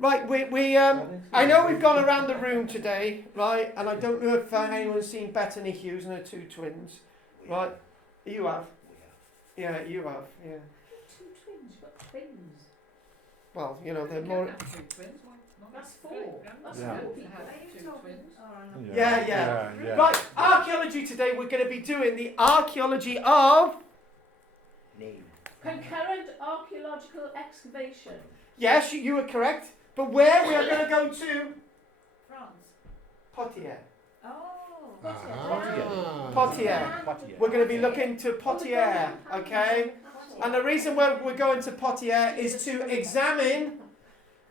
Right, I know we've gone around the room today, right, and I don't know if anyone's seen Bethany Hughes and her two twins, right? You have? Yeah, you have, yeah. Two twins, you've got twins. Well, you know, they're You more... don't have two twins. That's four. That's Yeah. four To people. have two twins. Yeah. Right, archaeology today, we're going to be doing the archaeology of... Concurrent archaeological excavation. Yes, you were correct, but where we are going to go to? France. Poitiers. Oh. Poitiers. We're going to be looking to Poitiers, okay? And the reason we're going to Poitiers is to examine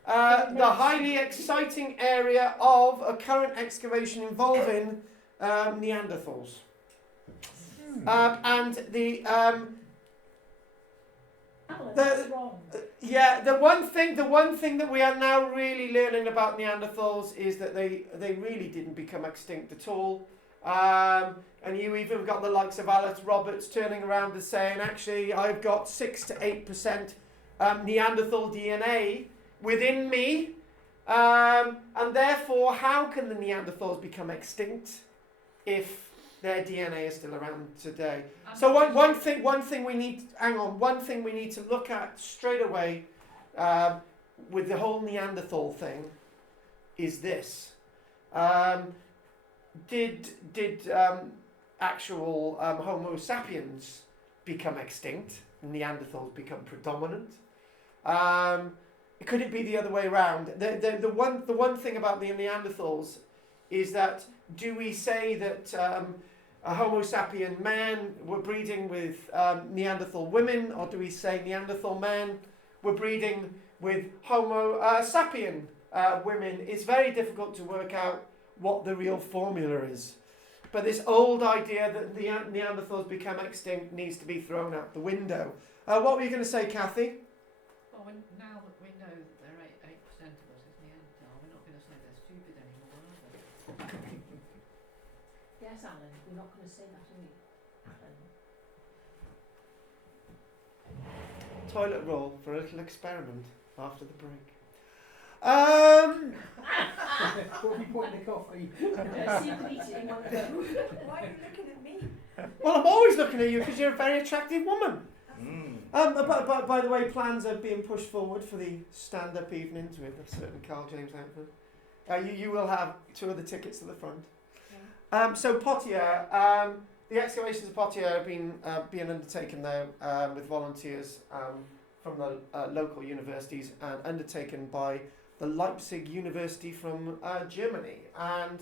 the highly exciting area of a current excavation involving Neanderthals. And the one thing that we are now really learning about Neanderthals is that they really didn't become extinct at all. And you even got the likes of Alice Roberts turning around and saying, actually, I've got 6 to 8% Neanderthal DNA within me, and therefore, how can the Neanderthals become extinct if their DNA is still around today? So one thing we need to look at straight away with the whole Neanderthal thing is this: did actual Homo sapiens become extinct? Neanderthals become predominant? Could it be the other way around? The one thing about the Neanderthals is that, do we say that a Homo sapien man were breeding with Neanderthal women, or do we say Neanderthal men were breeding with Homo sapien women? It's very difficult to work out what the real formula is. But this old idea that the Neanderthals become extinct needs to be thrown out the window. What were you going to say, Kathy? Well, now that we know that there are 8% of us is Neanderthal, we're not going to say they're stupid anymore, are we? Yes, Alan, we're not going to say that, are we? Alan. Toilet roll for a little experiment after the break. What have you put in the coffee? See you can eat it in one go. Why are you looking at me? Well, I'm always looking at you because you're a very attractive woman. By the way, plans are being pushed forward for the stand-up evenings with a certain KARL-JAMES outfit. You will have 2 of the tickets to the front. So Poitiers, the excavations of Poitiers have been being undertaken now with volunteers from the local universities and undertaken by the Leipzig University from Germany. And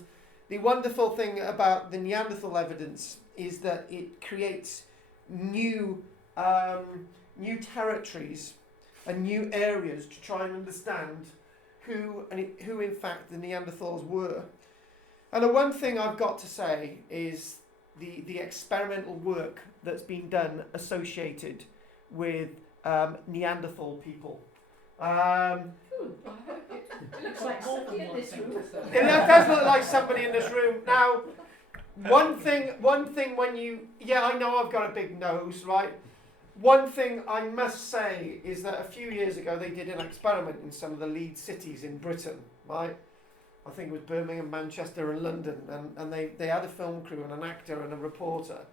the wonderful thing about the Neanderthal evidence is that it creates new territories and new areas to try and understand who in fact the Neanderthals were. And the one thing I've got to say is the experimental work that's been done associated with Neanderthal people. It looks like somebody in this room. It does look like somebody in this room. Now, one thing when you... Yeah, I know I've got a big nose, right? One thing I must say is that a few years ago they did an experiment in some of the lead cities in Britain, right? I think it was Birmingham, Manchester and London, and they had a film crew and an actor and a reporter,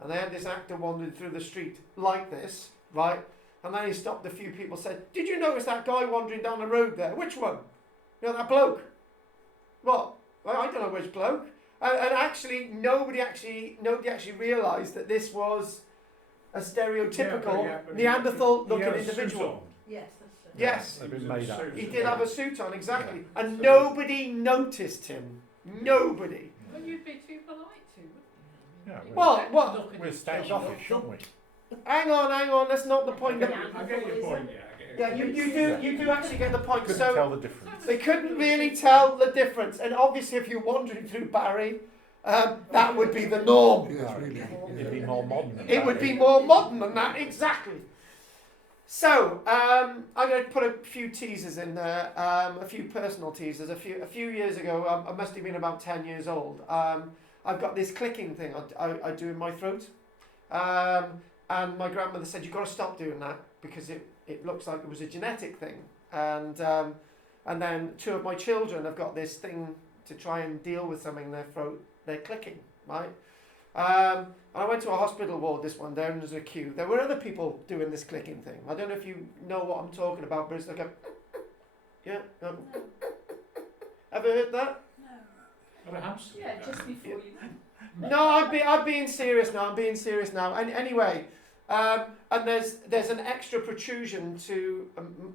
and they had this actor wandering through the street like this, right? And then he stopped a few people, said, "Did you notice that guy wandering down the road there? Which one? You know, that bloke." What? Well, I don't know which bloke. And actually, nobody actually realised that this was a stereotypical Neanderthal-looking individual. Yes, that's it. Yes. They've been made up. He did have a suit on, exactly. And nobody noticed him. Nobody. Well, you'd be too polite to, wouldn't you? Yeah, Well, we're standoffish, shouldn't we? hang on, that's not the point. I get your point, Yeah, you do actually get the point. Couldn't So tell the difference. they couldn't really tell the difference. And obviously if you're wandering through Barry, that would be the norm. No, it'd be more modern than It that. would be more modern than that, exactly. So, I'm going to put a few teasers in there, a few personal teasers. A few years ago, I must have been about 10 years old. I've got this clicking thing I do in my throat. And my grandmother said, "You've got to stop doing that because it looks like it was a genetic thing." And And then 2 of my children have got this thing to try and deal with something in their throat. They're clicking, right? And I went to a hospital ward this one day, and there's a queue. There were other people doing this clicking thing. I don't know if you know what I'm talking about, but it's like a... Yeah? Ever heard that? Perhaps. Yeah, just before you. No, I'm being serious now. I'm being serious now. And anyway, and there's an extra protrusion to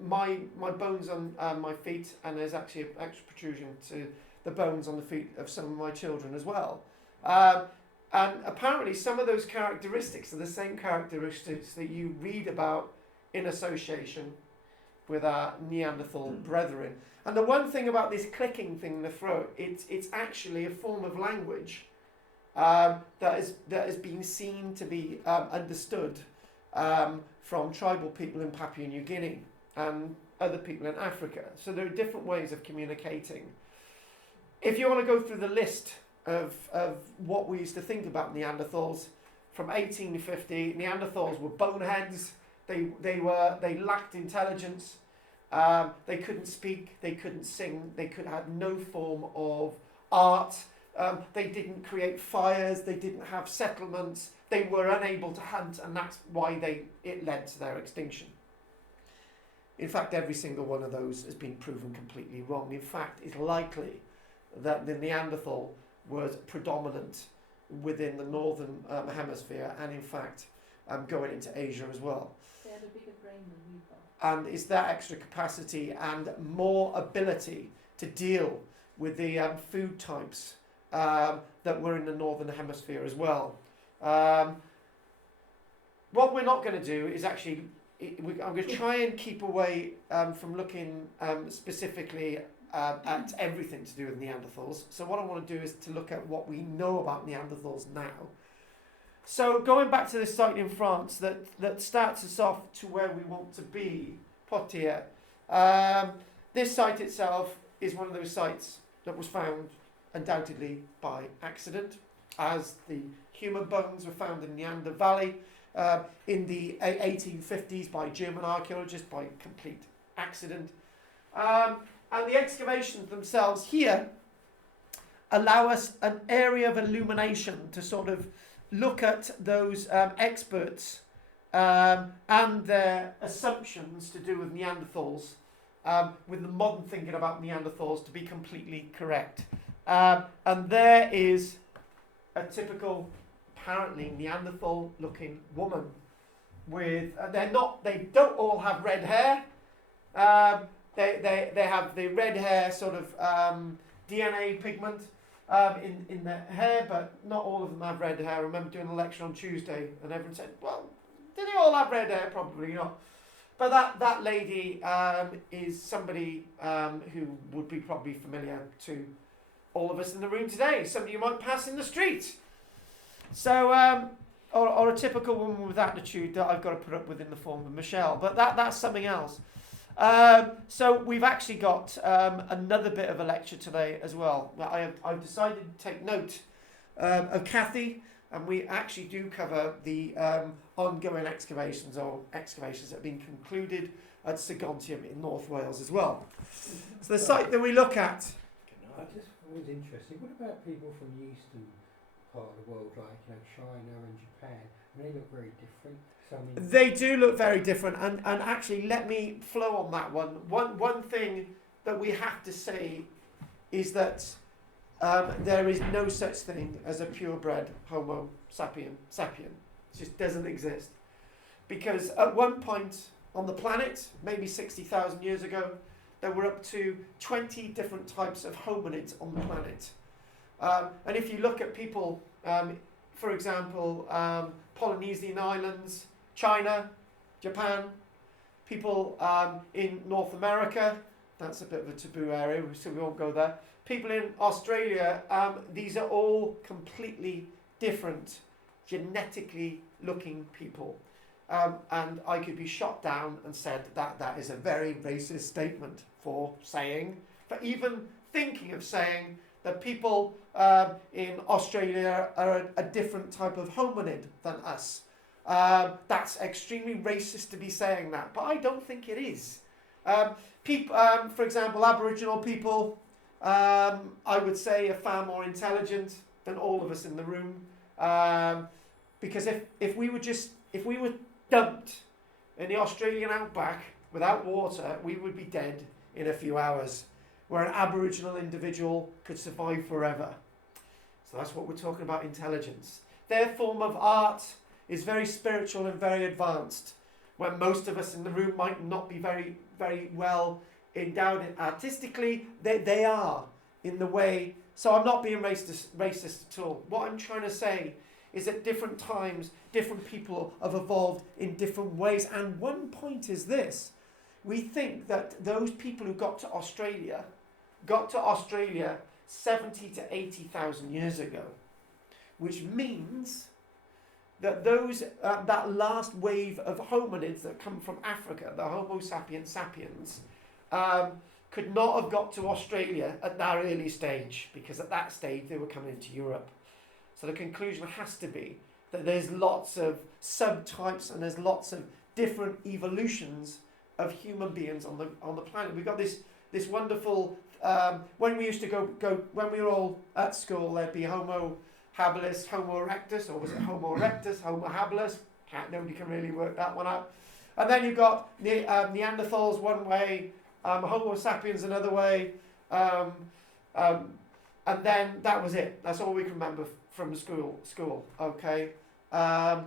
my bones on my feet, and there's actually an extra protrusion to the bones on the feet of some of my children as well. And apparently, some of those characteristics are the same characteristics that you read about in association with our Neanderthal brethren. And the one thing about this clicking thing in the throat, it's actually a form of language that is being seen to be understood from tribal people in Papua New Guinea and other people in Africa. So there are different ways of communicating. If you want to go through the list of what we used to think about Neanderthals, from 1850, Neanderthals were boneheads. They lacked intelligence. They couldn't speak. They couldn't sing. They had no form of art. They didn't create fires. They didn't have settlements. They were unable to hunt, and that's why it led to their extinction. In fact, every single one of those has been proven completely wrong. In fact, it's likely that the Neanderthal was predominant within the northern hemisphere, and in fact going into Asia as well. They had a bigger brain than we've got. And it's that extra capacity and more ability to deal with the food types that were in the northern hemisphere as well. What we're not going to do is actually, I'm going to try and keep away from looking specifically at everything to do with Neanderthals. So what I want to do is to look at what we know about Neanderthals now. So going back to this site in France that starts us off to where we want to be, Poitiers. This site itself is one of those sites that was found undoubtedly by accident, as the human bones were found in Neander Valley in the 1850s by German archaeologists by complete accident. And the excavations themselves here allow us an area of illumination to sort of look at those experts and their assumptions to do with Neanderthals, with the modern thinking about Neanderthals to be completely correct. And there is a typical, apparently Neanderthal-looking woman with. They don't all have red hair. They have the red hair sort of DNA pigment in their hair, but not all of them have red hair. I remember doing a lecture on Tuesday, and everyone said, "Well, do they all have red hair?" Probably not. But that lady is somebody who would be probably familiar to all of us in the room today. Somebody you might pass in the street. So, or a typical woman with attitude that I've got to put up with in the form of Michelle. But that's something else. So we've actually got another bit of a lecture today as well. I've decided to take note of Kathy, and we actually do cover the ongoing excavations that have been concluded at Sagontium in North Wales as well. So the site that we look at. I just was interested. What about people from the eastern part of the world, like China and Japan? And they look very different. They do look very different, and actually let me flow on that one. One thing that we have to say is that there is no such thing as a purebred Homo sapien. It just doesn't exist. Because at one point on the planet, maybe 60,000 years ago, there were up to 20 different types of hominids on the planet. And if you look at people, for example, Polynesian islands, China, Japan, people in North America, that's a bit of a taboo area, so we won't go there. People in Australia, these are all completely different, genetically looking people. And I could be shot down and said that is a very racist statement for even thinking of saying that people in Australia are a different type of hominid than us. That's extremely racist to be saying that, but I don't think it is. For example, Aboriginal people, I would say, are far more intelligent than all of us in the room. Because if we were dumped in the Australian outback without water, we would be dead in a few hours, where an Aboriginal individual could survive forever. So that's what we're talking about, intelligence. Their form of art is very spiritual and very advanced, when most of us in the room might not be very, very well endowed artistically. They are, in the way. So I'm not being racist at all. What I'm trying to say is at different times, different people have evolved in different ways. And one point is this. We think that those people who got to Australia 70 to 80,000 years ago, which means that that last wave of hominids that come from Africa, the Homo sapiens sapiens, could not have got to Australia at that early stage, because at that stage they were coming into Europe. So the conclusion has to be that there's lots of subtypes and there's lots of different evolutions of human beings on the planet. We've got this wonderful, when we used to go when we were all at school, there'd be Homo habilis, Homo erectus, or was it Homo erectus, Homo habilis? Nobody can really work that one out. And then you've got Neanderthals one way, Homo sapiens another way, and then that was it. That's all we can remember from school. Okay. And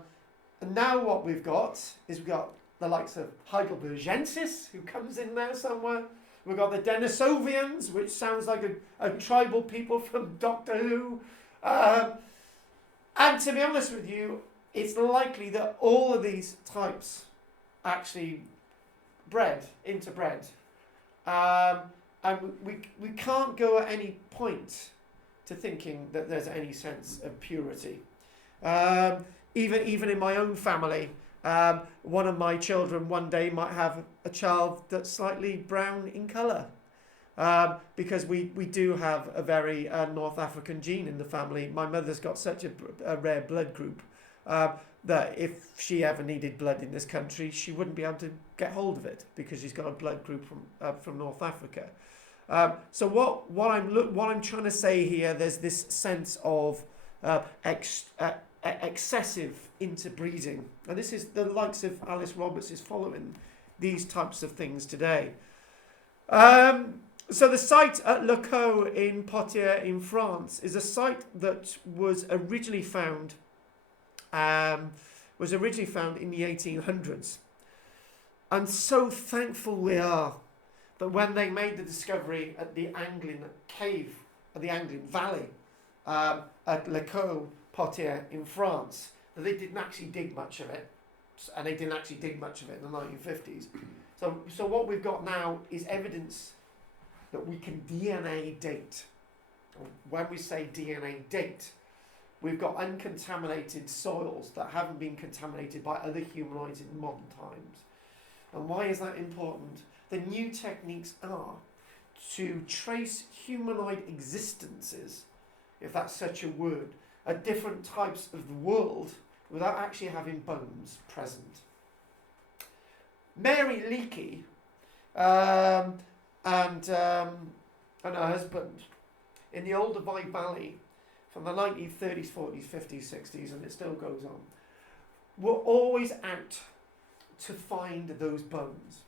now what we've got is the likes of Heidelbergensis, who comes in there somewhere. We've got the Denisovians, which sounds like a tribal people from Doctor Who. And to be honest with you, it's likely that all of these types actually interbred. And we can't go at any point to thinking that there's any sense of purity. Even in my own family, one of my children one day might have a child that's slightly brown in colour. Because we do have a very North African gene in the family. My mother's got such a rare blood group that if she ever needed blood in this country, she wouldn't be able to get hold of it, because she's got a blood group from North Africa. So what I'm trying to say here, there's this sense of excessive interbreeding, and this is the likes of Alice Roberts is following these types of things today. So the site at Les Cottes in Poitiers in France is a site that was originally found in the 1800s. And so thankful we are that when they made the discovery at the Anglin cave, at the Anglin Valley, at Les Cottes, Poitiers in France, that they didn't actually dig much of it. And they didn't actually dig much of it in the 1950s. So what we've got now is evidence that we can DNA date. When we say DNA date, we've got uncontaminated soils that haven't been contaminated by other humanoids in modern times. And why is that important? The new techniques are to trace humanoid existences, if that's such a word, at different types of the world without actually having bones present. Mary Leakey and her husband in the Olduvai Valley from the 1930s, 40s, 50s, 60s, and it still goes on, were always out to find those bones.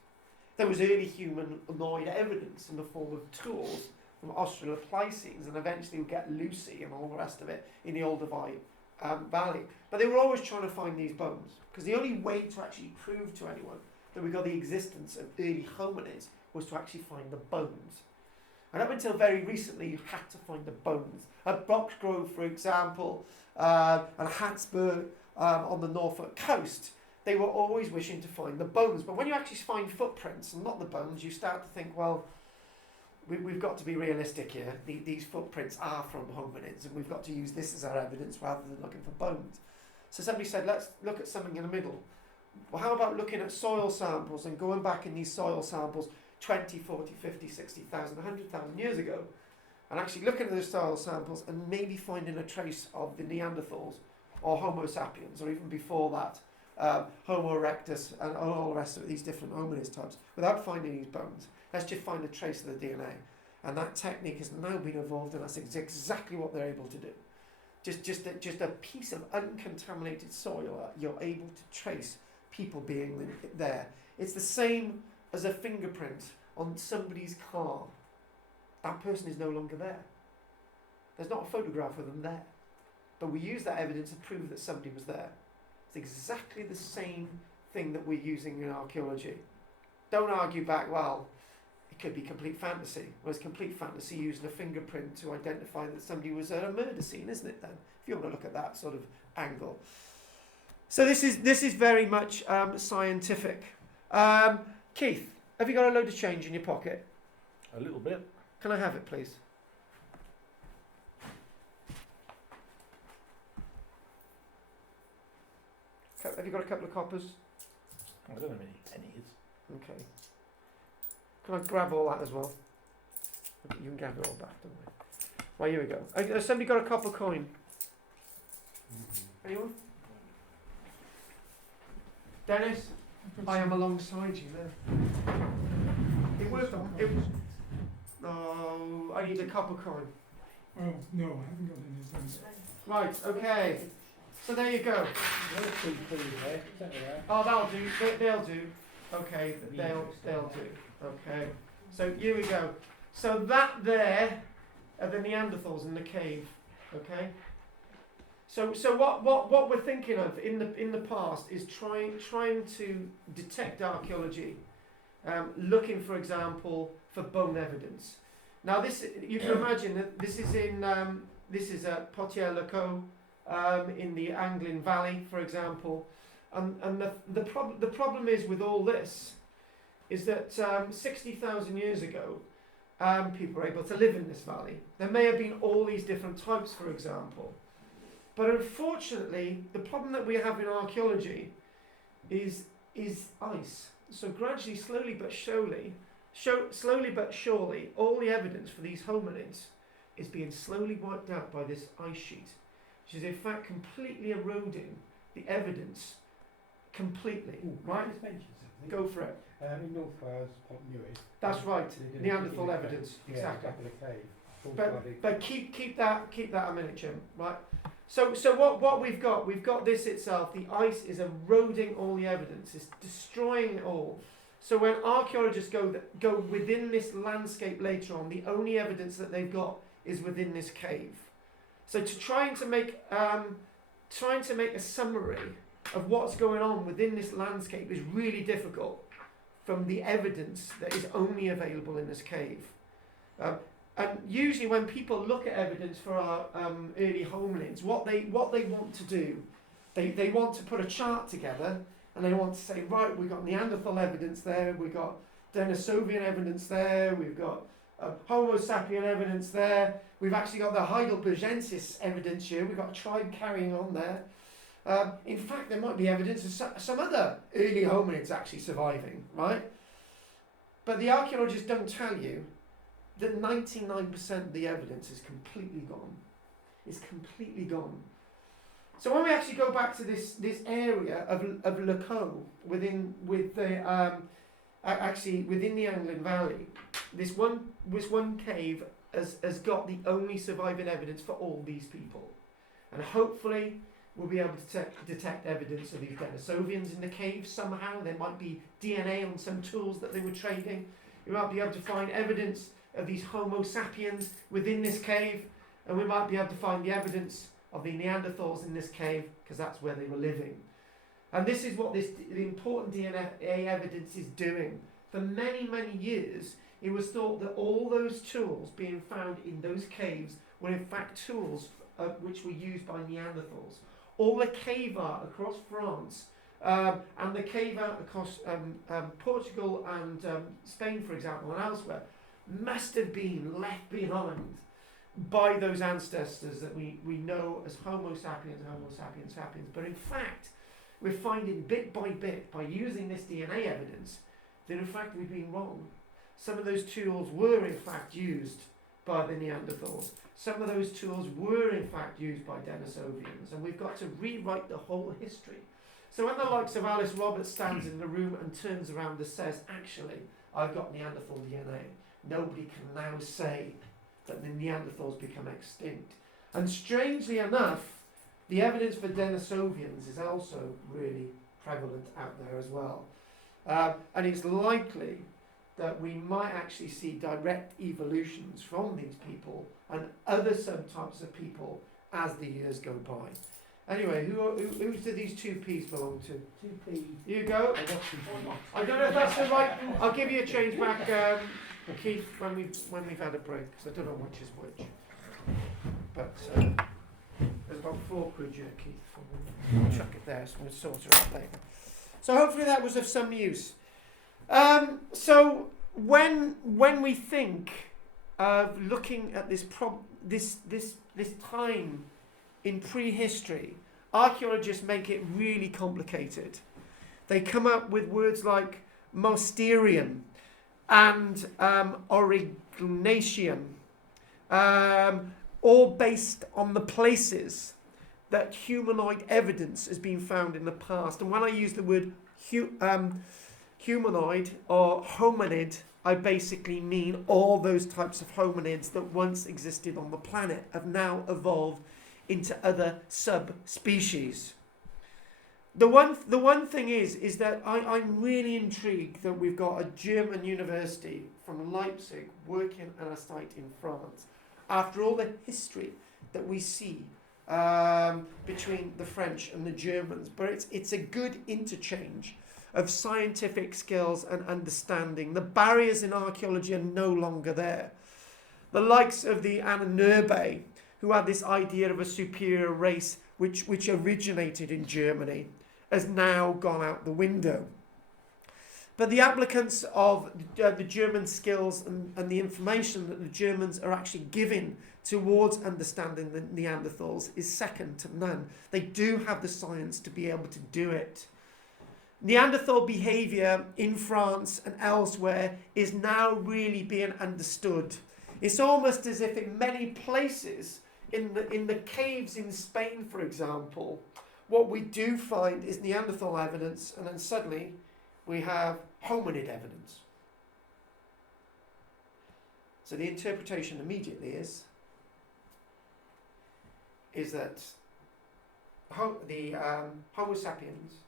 There was early humanoid evidence in the form of tools from Australopithecines, and eventually we get Lucy and all the rest of it in the Olduvai Valley. But they were always trying to find these bones, because the only way to actually prove to anyone that we got the existence of early hominids was to actually find the bones. And up until very recently, you had to find the bones. At Boxgrove, for example, and Hatsburg on the Norfolk coast, they were always wishing to find the bones. But when you actually find footprints and not the bones, you start to think, well, we've got to be realistic here. These footprints are from hominids, and we've got to use this as our evidence rather than looking for bones. So somebody said, let's look at something in the middle. Well, how about looking at soil samples and going back in these soil samples 20, 40, 50, 60,000, 100,000 years ago, and actually looking at those soil samples and maybe finding a trace of the Neanderthals or Homo sapiens, or even before that, Homo erectus, and all the rest of these different hominid types, without finding these bones. Let's just find a trace of the DNA. And that technique has now been evolved, and that's exactly what they're able to do. Just a piece of uncontaminated soil, you're able to trace people being there. It's the same as a fingerprint on somebody's car. That person is no longer there. There's not a photograph of them there. But we use that evidence to prove that somebody was there. It's exactly the same thing that we're using in archaeology. Don't argue back, well, it could be complete fantasy. Well, it's complete fantasy using a fingerprint to identify that somebody was at a murder scene, isn't it then? If you want to look at that sort of angle. So this is very much scientific. Keith, have you got a load of change in your pocket? A little bit. Can I have it, please? Have you got a couple of coppers? I don't have any pennies. Okay. Can I grab all that as well? You can grab it all back, don't we? Well, here we go. Has somebody got a copper coin? Anyone? Dennis? I am alongside you there. It worked on it. No, I need a copper coin. Oh, no, I haven't got any of those. Right, okay. So there you go. Is that right? Oh, that'll do. They'll do. Okay, they'll do. Okay. So here we go. So that there are the Neanderthals in the cave. Okay. So what we're thinking of in the past is trying to detect archaeology, looking, for example, for bone evidence. Now this, you can imagine that this is in this is at Poitiers Les Cottes, in the Anglin Valley, for example, and the problem is with all this is that 60,000 years ago, people were able to live in this valley. There may have been all these different types, for example. But unfortunately, the problem that we have in archaeology is ice. So gradually, slowly but surely, all the evidence for these hominids is being slowly wiped out by this ice sheet, which is in fact completely eroding the evidence completely. Ooh, Right? Just mention something. Go for it. In North Wales, Pont Newydd. That's right. they did a Neanderthal dig in a evidence. cave. Exactly. Yeah, back in the cave. But keep that a minute, Jim. Right. So what we've got this itself. The ice is eroding all the evidence. It's destroying it all. So when archaeologists go within this landscape later on, the only evidence that they've got is within this cave. So trying to make a summary of what's going on within this landscape is really difficult from the evidence that is only available in this cave. And usually when people look at evidence for our early hominids, what they want to do, they want to put a chart together and they want to say, right, we've got Neanderthal evidence there, we've got Denisovian evidence there, we've got Homo sapien evidence there, we've actually got the Heidelbergensis evidence here, we've got a tribe carrying on there. In fact, there might be evidence of some other early hominids actually surviving, right? But the archaeologists don't tell you that 99% of the evidence is completely gone. It's completely gone. So when we actually go back to this area of Les Cottes within the Anglin Valley, this one cave has got the only surviving evidence for all these people, and hopefully we'll be able to detect evidence of these Denisovians in the cave somehow. There might be DNA on some tools that they were trading. We might be able to find evidence of these Homo sapiens within this cave, and we might be able to find the evidence of the Neanderthals in this cave, because that's where they were living. And this is what the important DNA evidence is doing. For many, many years, it was thought that all those tools being found in those caves were in fact tools which were used by Neanderthals. All the cave art across France and the cave art across Portugal and Spain, for example, and elsewhere, must have been left behind by those ancestors that we know as Homo sapiens, Homo sapiens sapiens. But in fact, we're finding bit by using this DNA evidence that in fact we've been wrong. Some of those tools were in fact used by the Neanderthals. Some of those tools were in fact used by Denisovians, and we've got to rewrite the whole history. So when the likes of Alice Roberts stands in the room and turns around and says, actually, I've got Neanderthal DNA, nobody can now say that the Neanderthals become extinct. And strangely enough, the evidence for Denisovians is also really prevalent out there as well. And it's likely that we might actually see direct evolutions from these people and other subtypes of people as the years go by. Anyway, who do these two P's belong to? 2P. You go. I don't know if that's the right. I'll give you a change back, Keith, when we've had a break, because I don't know which is which. But there's about 4 quid here, Keith. We'll chuck it there, so we'll sort it out later. So hopefully that was of some use. So when we think of looking at this time in prehistory, archaeologists make it really complicated. They come up with words like Mosterian and Aurignacian, all based on the places that humanoid evidence has been found in the past. And when I use the word humanoid or hominid, I basically mean all those types of hominids that once existed on the planet have now evolved into other subspecies. The one thing is that I'm really intrigued that we've got a German university from Leipzig working at a site in France after all the history that we see between the French and the Germans. But it's a good interchange of scientific skills and understanding. The barriers in archaeology are no longer there. The likes of the Anunnaki, who had this idea of a superior race which originated in Germany, has now gone out the window. But the applicants of the German skills and the information that the Germans are actually giving towards understanding the Neanderthals is second to none. They do have the science to be able to do it. Neanderthal behaviour in France and elsewhere is now really being understood. It's almost as if in many places, in the caves in Spain, for example, what we do find is Neanderthal evidence, and then suddenly we have hominid evidence. So the interpretation immediately is that Homo sapiens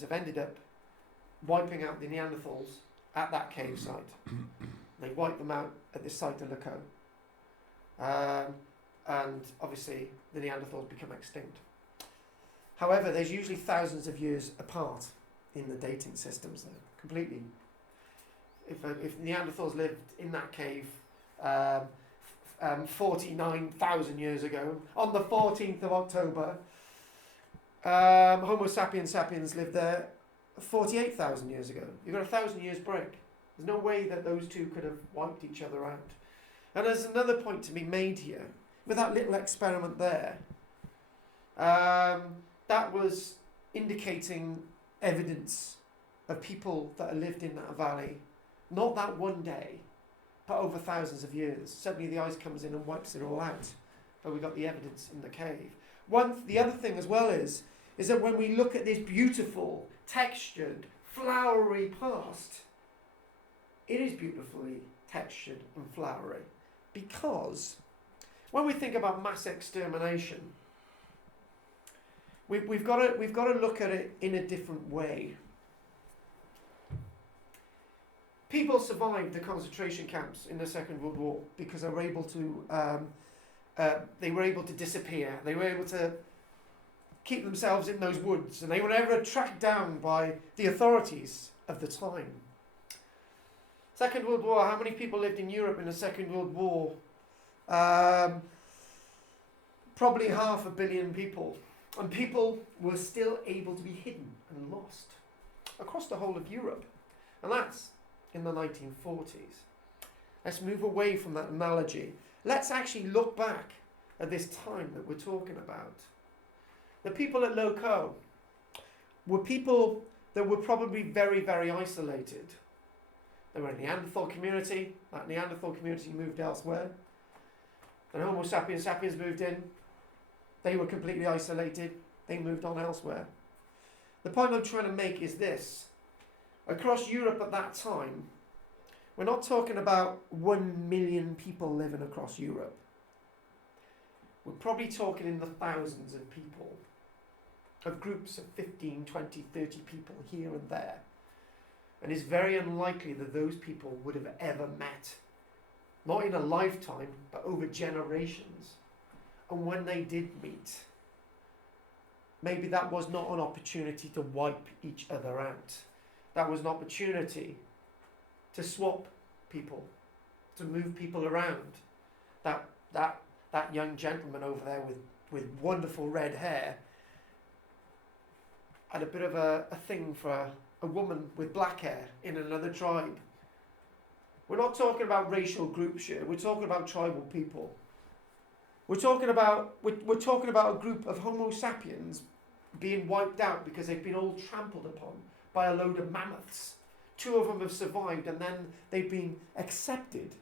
have ended up wiping out the Neanderthals at that cave site. They wiped them out at this site of Les Cottés. And obviously the Neanderthals become extinct. However, there's usually thousands of years apart in the dating systems there, completely. If Neanderthals lived in that cave 49,000 years ago, on the 14th of October, Homo sapiens lived there 48,000 years ago. You've got a 1,000 years break. There's no way that those two could have wiped each other out. And there's another point to be made here. With that little experiment there, that was indicating evidence of people that had lived in that valley, not that one day, but over thousands of years. Suddenly the ice comes in and wipes it all out, but we got the evidence in the cave. The other thing as well is that when we look at this beautiful, textured, flowery past, it is beautifully textured and flowery, because when we think about mass extermination, we've got to look at it in a different way. People survived the concentration camps in the Second World War because they were able to disappear. They were able to keep themselves in those woods, and they were never tracked down by the authorities of the time. Second World War, how many people lived in Europe in the Second World War? Probably 500 million people. And people were still able to be hidden and lost across the whole of Europe. And that's in the 1940s. Let's move away from that analogy. Let's actually look back at this time that we're talking about. The people at Les Cottés were people that were probably very, very isolated. They were a Neanderthal community. That Neanderthal community moved elsewhere. Then Homo sapiens moved in. They were completely isolated. They moved on elsewhere. The point I'm trying to make is this. Across Europe at that time, we're not talking about 1 million people living across Europe. We're probably talking in the thousands of people, of groups of 15, 20, 30 people here and there. And it's very unlikely that those people would have ever met. Not in a lifetime, but over generations. And when they did meet, maybe that was not an opportunity to wipe each other out. That was an opportunity to swap people, to move people around. That young gentleman over there with wonderful red hair had a bit of a thing for a woman with black hair in another tribe. We're not talking about racial groups here. We're talking about tribal people. We're talking about a group of Homo sapiens being wiped out because they've been all trampled upon by a load of mammoths. 2 of them have survived, and then they've been accepted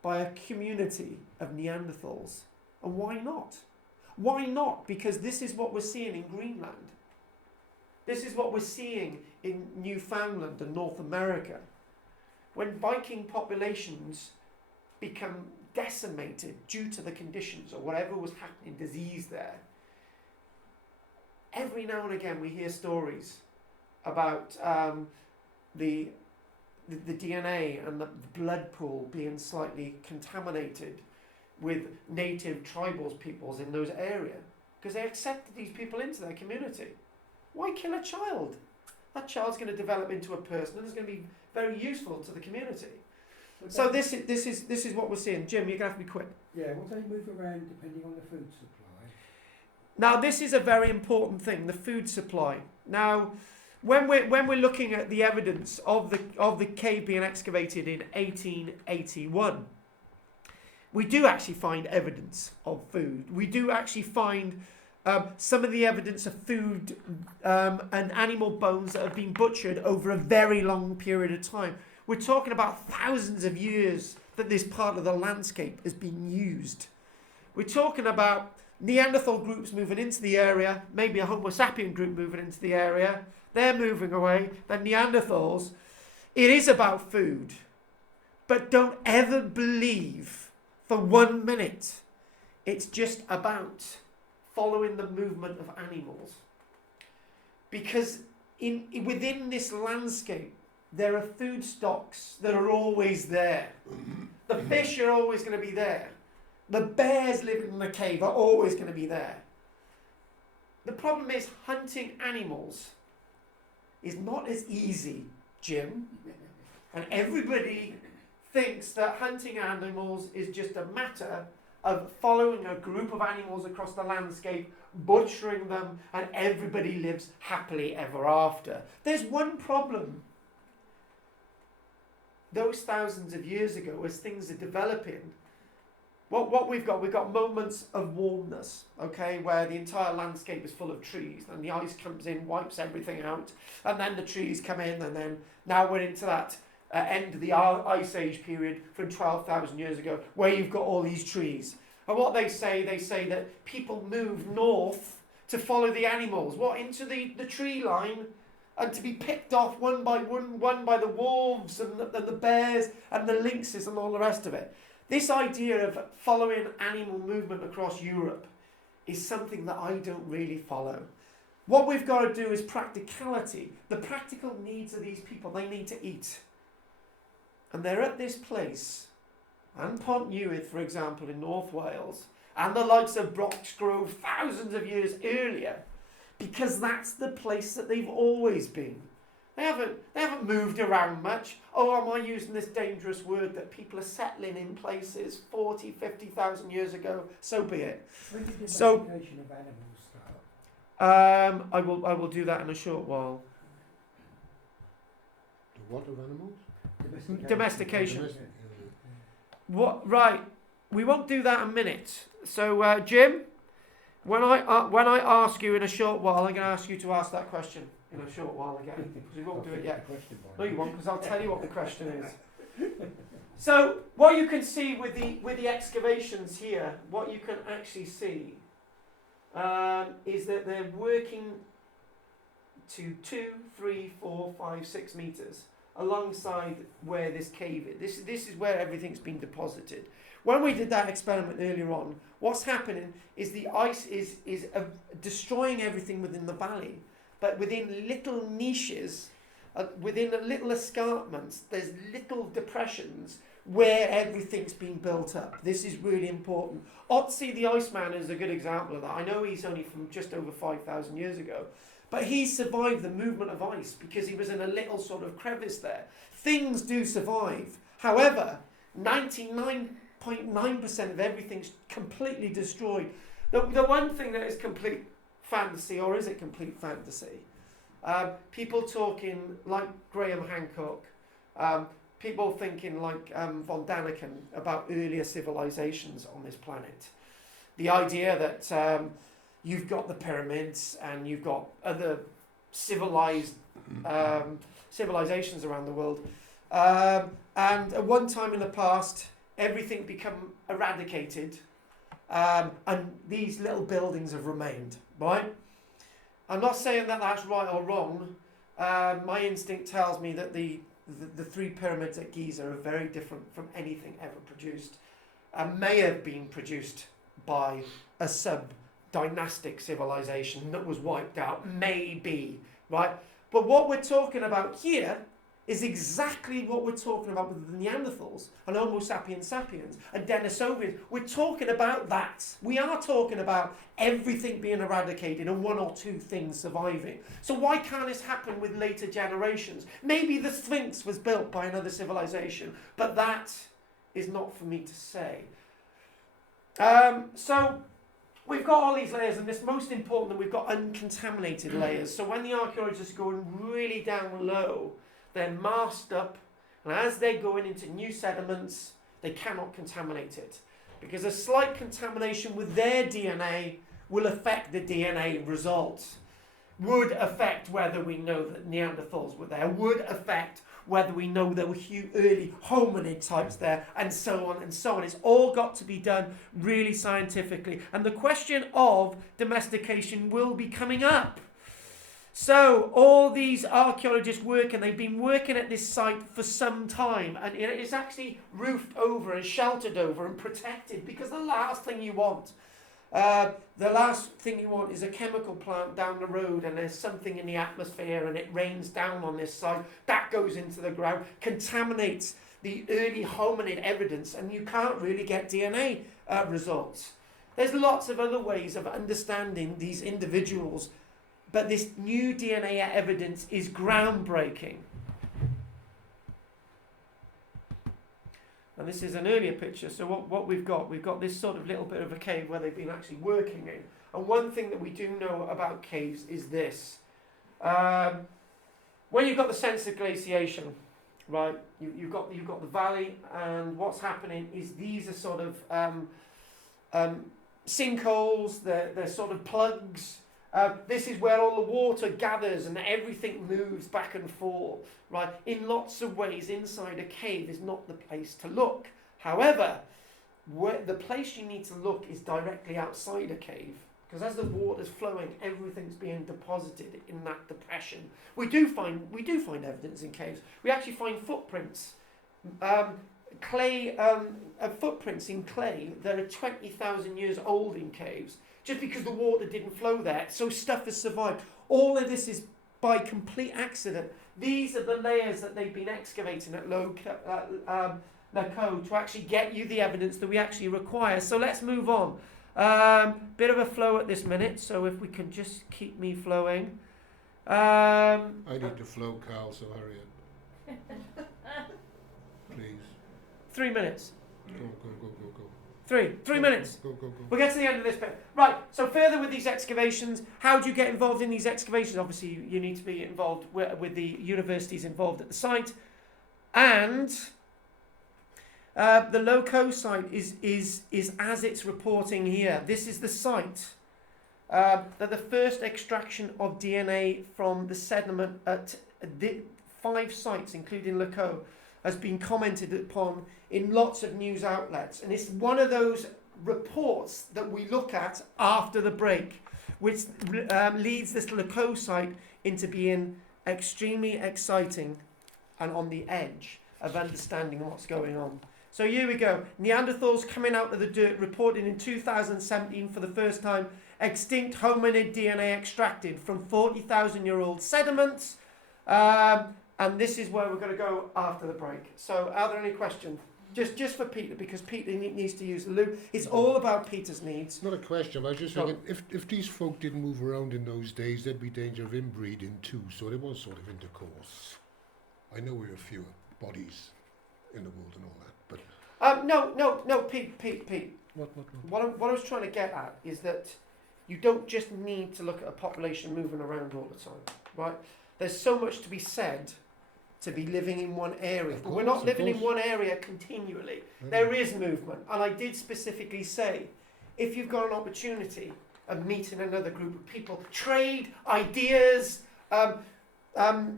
by a community of Neanderthals. And why not? Why not? Because this is what we're seeing in Greenland. This is what we're seeing in Newfoundland and North America. When Viking populations become decimated due to the conditions or whatever was happening, disease there, every now and again we hear stories about the DNA and the blood pool being slightly contaminated with native tribal peoples in those areas because they accepted these people into their community. Why kill a child? That child's going to develop into a person and is going to be very useful to the community. So this is what we're seeing. Jim, you're going to have to be quick. Yeah, will they move around depending on the food supply? Now this is a very important thing, the food supply. Now, when we're looking at the evidence of the cave being excavated in 1881, we do actually find evidence of food. We do actually find some of the evidence of food and animal bones that have been butchered over a very long period of time. We're talking about thousands of years that this part of the landscape has been used. We're talking about Neanderthal groups moving into the area, maybe a Homo sapien group moving into the area. They're moving away, the Neanderthals. It is about food. But don't ever believe for 1 minute it's just about following the movement of animals. Because within this landscape, there are food stocks that are always there. The fish are always going to be there. The bears living in the cave are always going to be there. The problem is hunting animals is not as easy, Jim. And everybody thinks that hunting animals is just a matter of following a group of animals across the landscape, butchering them, and everybody lives happily ever after. There's one problem. Those thousands of years ago, as things are developing, what we've got moments of warmness, okay, where the entire landscape is full of trees, and the ice comes in, wipes everything out, and then the trees come in, and then now we're into that end of the Ice Age period from 12,000 years ago, where you've got all these trees. And what they say that people move north to follow the animals, into the tree line, and to be picked off one by the wolves and the bears and the lynxes and all the rest of it. This idea of following animal movement across Europe is something that I don't really follow. What we've got to do is practicality. The practical needs of these people, they need to eat. And they're at this place, and Pont Newydd, for example, in North Wales, and the likes of Broxgrove thousands of years earlier, because that's the place that they've always been. They haven't moved around much. Oh, am I using this dangerous word that people are settling in places 40, 50,000 years ago? So be it. When did the domestication of animals start? I will do that in a short while. The what of animals? Domestication. What? Right. We won't do that in a minute. So, Jim, when I ask you in a short while, I'm going to ask you to ask that question in a short while again, because we won't do it yet. No, you won't, because I'll tell you what the question is. So, what you can see with the excavations here, what you can actually see is that they're working to 2, 3, 4, 5, 6 meters alongside where this cave is. This is where everything's been deposited. When we did that experiment earlier on, what's happening is the ice is destroying everything within the valley, but within little niches, within little escarpments, there's little depressions where everything's been built up. This is really important. Otzi the Iceman is a good example of that. I know he's only from just over 5,000 years ago, but he survived the movement of ice because he was in a little sort of crevice there. Things do survive. However, 99.9% of everything's completely destroyed. The one thing that is complete fantasy, or is it complete fantasy? People talking like Graham Hancock, people thinking like von Daniken about earlier civilizations on this planet. The idea that you've got the pyramids and you've got other civilized civilizations around the world. And at one time in the past, everything become eradicated, and these little buildings have remained, right? I'm not saying that that's right or wrong. My instinct tells me that the 3 pyramids at Giza are very different from anything ever produced, and may have been produced by a sub-dynastic civilization that was wiped out, maybe, right? But what we're talking about here is exactly what we're talking about with the Neanderthals and Homo sapiens sapiens and Denisovians. We're talking about that. We are talking about everything being eradicated and 1 or 2 things surviving. So why can't this happen with later generations? Maybe the Sphinx was built by another civilization, but that is not for me to say. So we've got all these layers, and it's most important that we've got uncontaminated layers. So when the archaeologists are going really down low, they're masked up, and as they're going into new sediments, they cannot contaminate it, because a slight contamination with their DNA will affect the DNA results, would affect whether we know that Neanderthals were there, would affect whether we know there were early hominid types there, and so on and so on. It's all got to be done really scientifically, and the question of domestication will be coming up. So all these archaeologists work, and they've been working at this site for some time, and it's actually roofed over and sheltered over and protected, because the last thing you want is a chemical plant down the road, and there's something in the atmosphere and it rains down on this site, that goes into the ground, contaminates the early hominid evidence, and you can't really get DNA results. There's lots of other ways of understanding these individuals, but this new DNA evidence is groundbreaking. And this is an earlier picture. So what we've got this sort of little bit of a cave where they've been actually working in. And one thing that we do know about caves is this. When you've got the sense of glaciation, right, you've got the valley, and what's happening is these are sort of sinkholes, they're sort of plugs. This is where all the water gathers and everything moves back and forth, right? In lots of ways, inside a cave is not the place to look. However, the place you need to look is directly outside a cave, because as the water's flowing, everything's being deposited in that depression. We do find evidence in caves. We actually find footprints, footprints in clay that are 20,000 years old in caves, just because the water didn't flow there, so stuff has survived. All of this is by complete accident. These are the layers that they've been excavating at Les Cottes to actually get you the evidence that we actually require. So let's move on. Bit of a flow at this minute, so if we can just keep me flowing. I need to flow, Carl, so hurry up. Please. 3 minutes. Go. 3 minutes. Go. We'll get to the end of this bit. Right, so further with these excavations, how do you get involved in these excavations? Obviously, you need to be involved with the universities involved at the site. And the Les Cottes site is as it's reporting here. This is the site that the first extraction of DNA from the sediment at 5 sites, including Les Cottes, has been commented upon in lots of news outlets, and it's one of those reports that we look at after the break, which leads this Les Cottés site into being extremely exciting and on the edge of understanding what's going on. So here we go. Neanderthals coming out of the dirt, reported in 2017 for the first time. Extinct hominid DNA extracted from 40,000-year-old sediments. And this is where we're going to go after the break. So are there any questions? Just for Peter, because Peter needs to use the loo. It's all about Peter's needs. It's not a question, I was just thinking, if these folk didn't move around in those days, there'd be danger of inbreeding too, so there was sort of intercourse. I know we're a few bodies in the world and all that, but... No, Pete. What I was trying to get at is that you don't just need to look at a population moving around all the time, right? There's so much to be said to be living in one area. But we're not living in one area continually. There is movement. And I did specifically say, if you've got an opportunity of meeting another group of people, trade, ideas,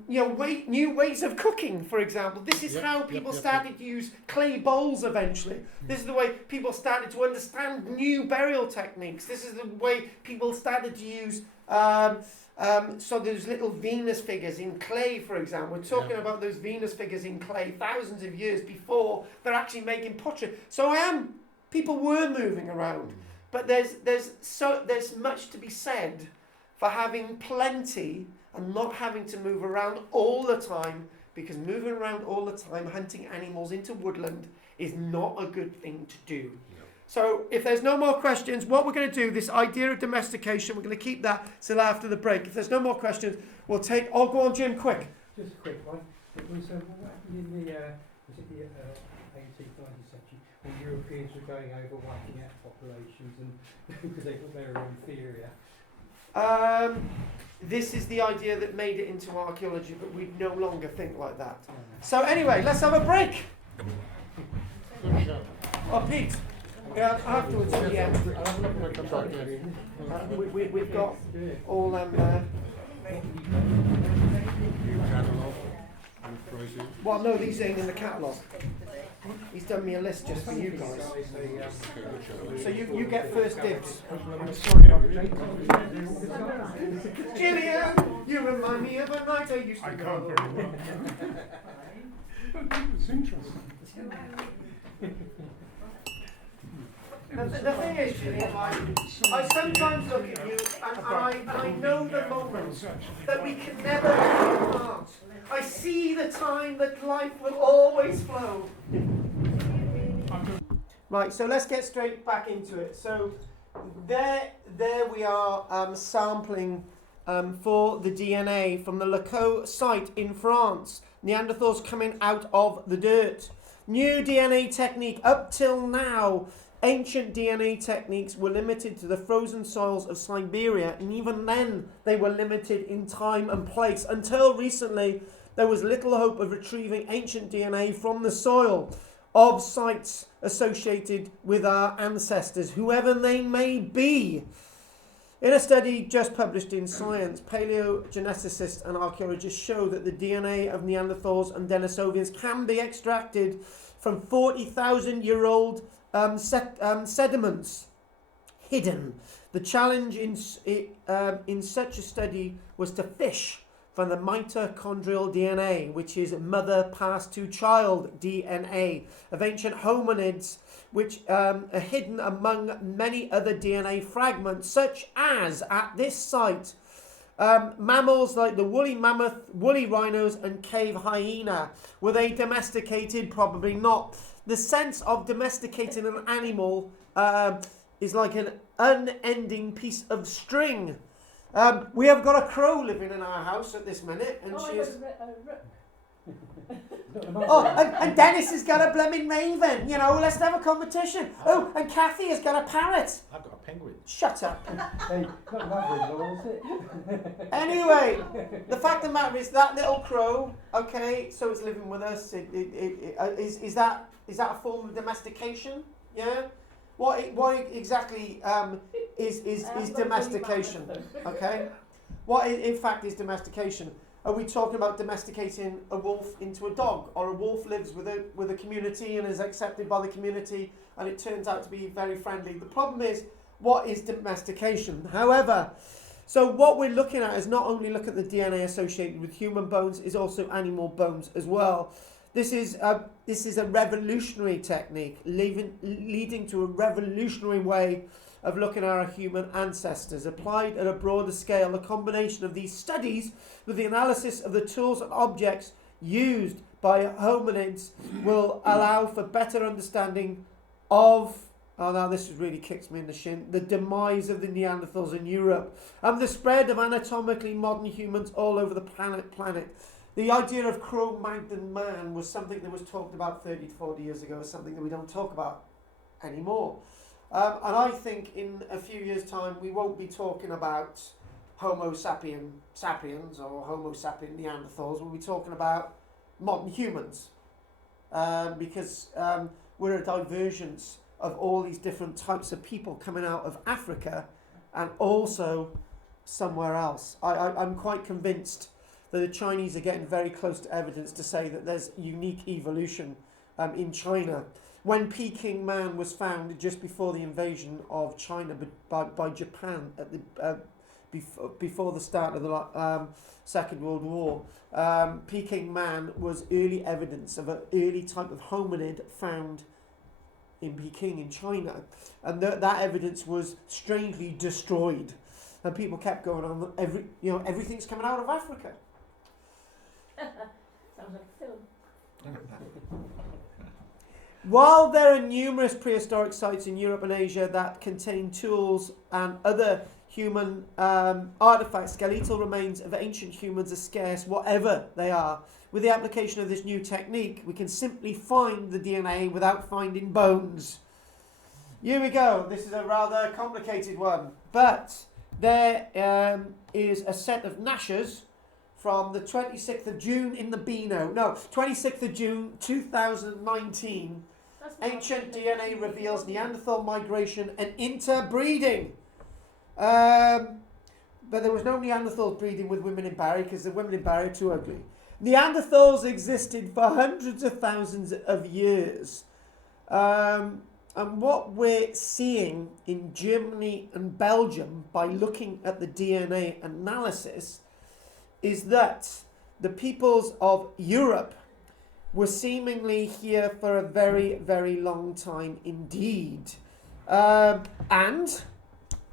new ways of cooking, for example. This is how people started to use clay bowls eventually. This is the way people started to understand new burial techniques. This is the way people started to use... so there's little Venus figures in clay, for example. We're talking about those Venus figures in clay thousands of years before they're actually making pottery. So people were moving around, but there's much to be said for having plenty and not having to move around all the time, because moving around all the time, hunting animals into woodland, is not a good thing to do. So if there's no more questions, what we're going to do, this idea of domestication, we're going to keep that till after the break. If there's no more questions, we'll take... Oh, go on, Jim, quick. Just a quick one. It was what happened in the 18th, 19th century when Europeans were going over wiping out populations and because they thought they were inferior. This is the idea that made it into archaeology, but we no longer think like that. So anyway, let's have a break. Good show. Oh, Pete. Yeah, afterwards at the end. We've got all them there. Catalogue and prices. Well, no, these ain't in the catalogue. He's done me a list just for you guys. So you get first dibs. Gillian, you remind me of a night I used to I go. can't very well. It's interesting. The thing is, Gillian, I sometimes look at you and I know the moments that we can never be apart. I see the time that life will always flow. Right, so let's get straight back into it. So there we are sampling for the DNA from the Les Cottés site in France. Neanderthals coming out of the dirt. New DNA technique. Up till now, ancient DNA techniques were limited to the frozen soils of Siberia, and even then they were limited in time and place. Until recently, there was little hope of retrieving ancient DNA from the soil of sites associated with our ancestors, whoever they may be. In a study just published in Science, paleogeneticists and archaeologists show that the DNA of Neanderthals and Denisovians can be extracted from 40,000-year-old sediments hidden. The challenge in such a study was to fish from the mitochondrial DNA, which is mother passed to child DNA, of ancient hominids, which are hidden among many other DNA fragments, such as, at this site, mammals like the woolly mammoth, woolly rhinos, and cave hyena. Were they domesticated? Probably not. The sense of domesticating an animal is like an unending piece of string. We have got a crow living in our house at this minute, and she is... and Dennis has got a blooming raven. You know, let's have a competition. Oh, and Kathy has got a parrot. I've got a penguin. Shut up. Hey, not mother-in-law, is it? Anyway, the fact of the matter is that little crow. Okay, so it's living with us. Is that a form of domestication? Yeah. What exactly is domestication? Okay. What in fact is domestication? Are we talking about domesticating a wolf into a dog, or a wolf lives with a community and is accepted by the community, and it turns out to be very friendly? The problem is, what is domestication? However, so what we're looking at is not only look at the DNA associated with human bones, is also animal bones as well. This is a revolutionary technique, leading to a revolutionary way of looking at our human ancestors. Applied at a broader scale, a combination of these studies with the analysis of the tools and objects used by hominids will allow for better understanding of, oh now this really kicks me in the shin, the demise of the Neanderthals in Europe and the spread of anatomically modern humans all over the planet. The idea of Cro-Magnon man was something that was talked about 30 to 40 years ago, as something that we don't talk about anymore. And I think in a few years' time we won't be talking about Homo sapiens or Homo sapien Neanderthals. We'll be talking about modern humans, because we're a divergence of all these different types of people coming out of Africa and also somewhere else. I'm quite convinced that the Chinese are getting very close to evidence to say that there's unique evolution in China. When Peking man was found just before the invasion of China by Japan at the before the start of the Second World War, Peking man was early evidence of an early type of hominid found in Peking in China, and that evidence was strangely destroyed, and people kept going on. Everything's coming out of Africa. Sounds like a film. While there are numerous prehistoric sites in Europe and Asia that contain tools and other human artifacts, skeletal remains of ancient humans are scarce, whatever they are. With the application of this new technique, we can simply find the DNA without finding bones. Here we go. This is a rather complicated one, but there is a set of gnashes from the 26th of June in the Beano. No, 26th of June 2019. Ancient DNA reveals Neanderthal migration and interbreeding. But there was no Neanderthals breeding with women in Barry because the women in Barry are too ugly. Neanderthals existed for hundreds of thousands of years. And what we're seeing in Germany and Belgium by looking at the DNA analysis is that the peoples of Europe were seemingly here for a very, very long time indeed. And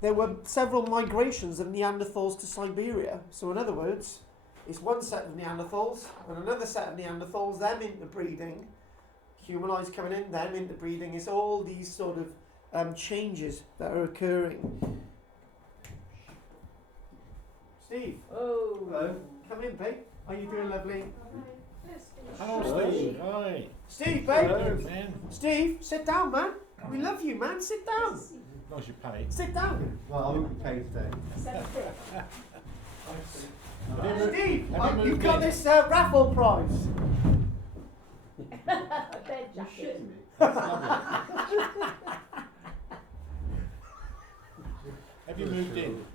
there were several migrations of Neanderthals to Siberia. So in other words, it's one set of Neanderthals and another set of Neanderthals, them interbreeding, humanoids coming in, them interbreeding. It's all these sort of changes that are occurring. Steve. Oh. Hello. Come in, babe. How you doing, lovely? Hello, Steve. Hi. Steve, babe. Hello, man. Steve, sit down, man. We love you, man. Sit down. Nice you pay. Sit down. Well, I won't be paid today. Steve, Have you you've moved got in? this raffle prize. A bed You're jacket. shitting me. That's lovely. Have you moved in?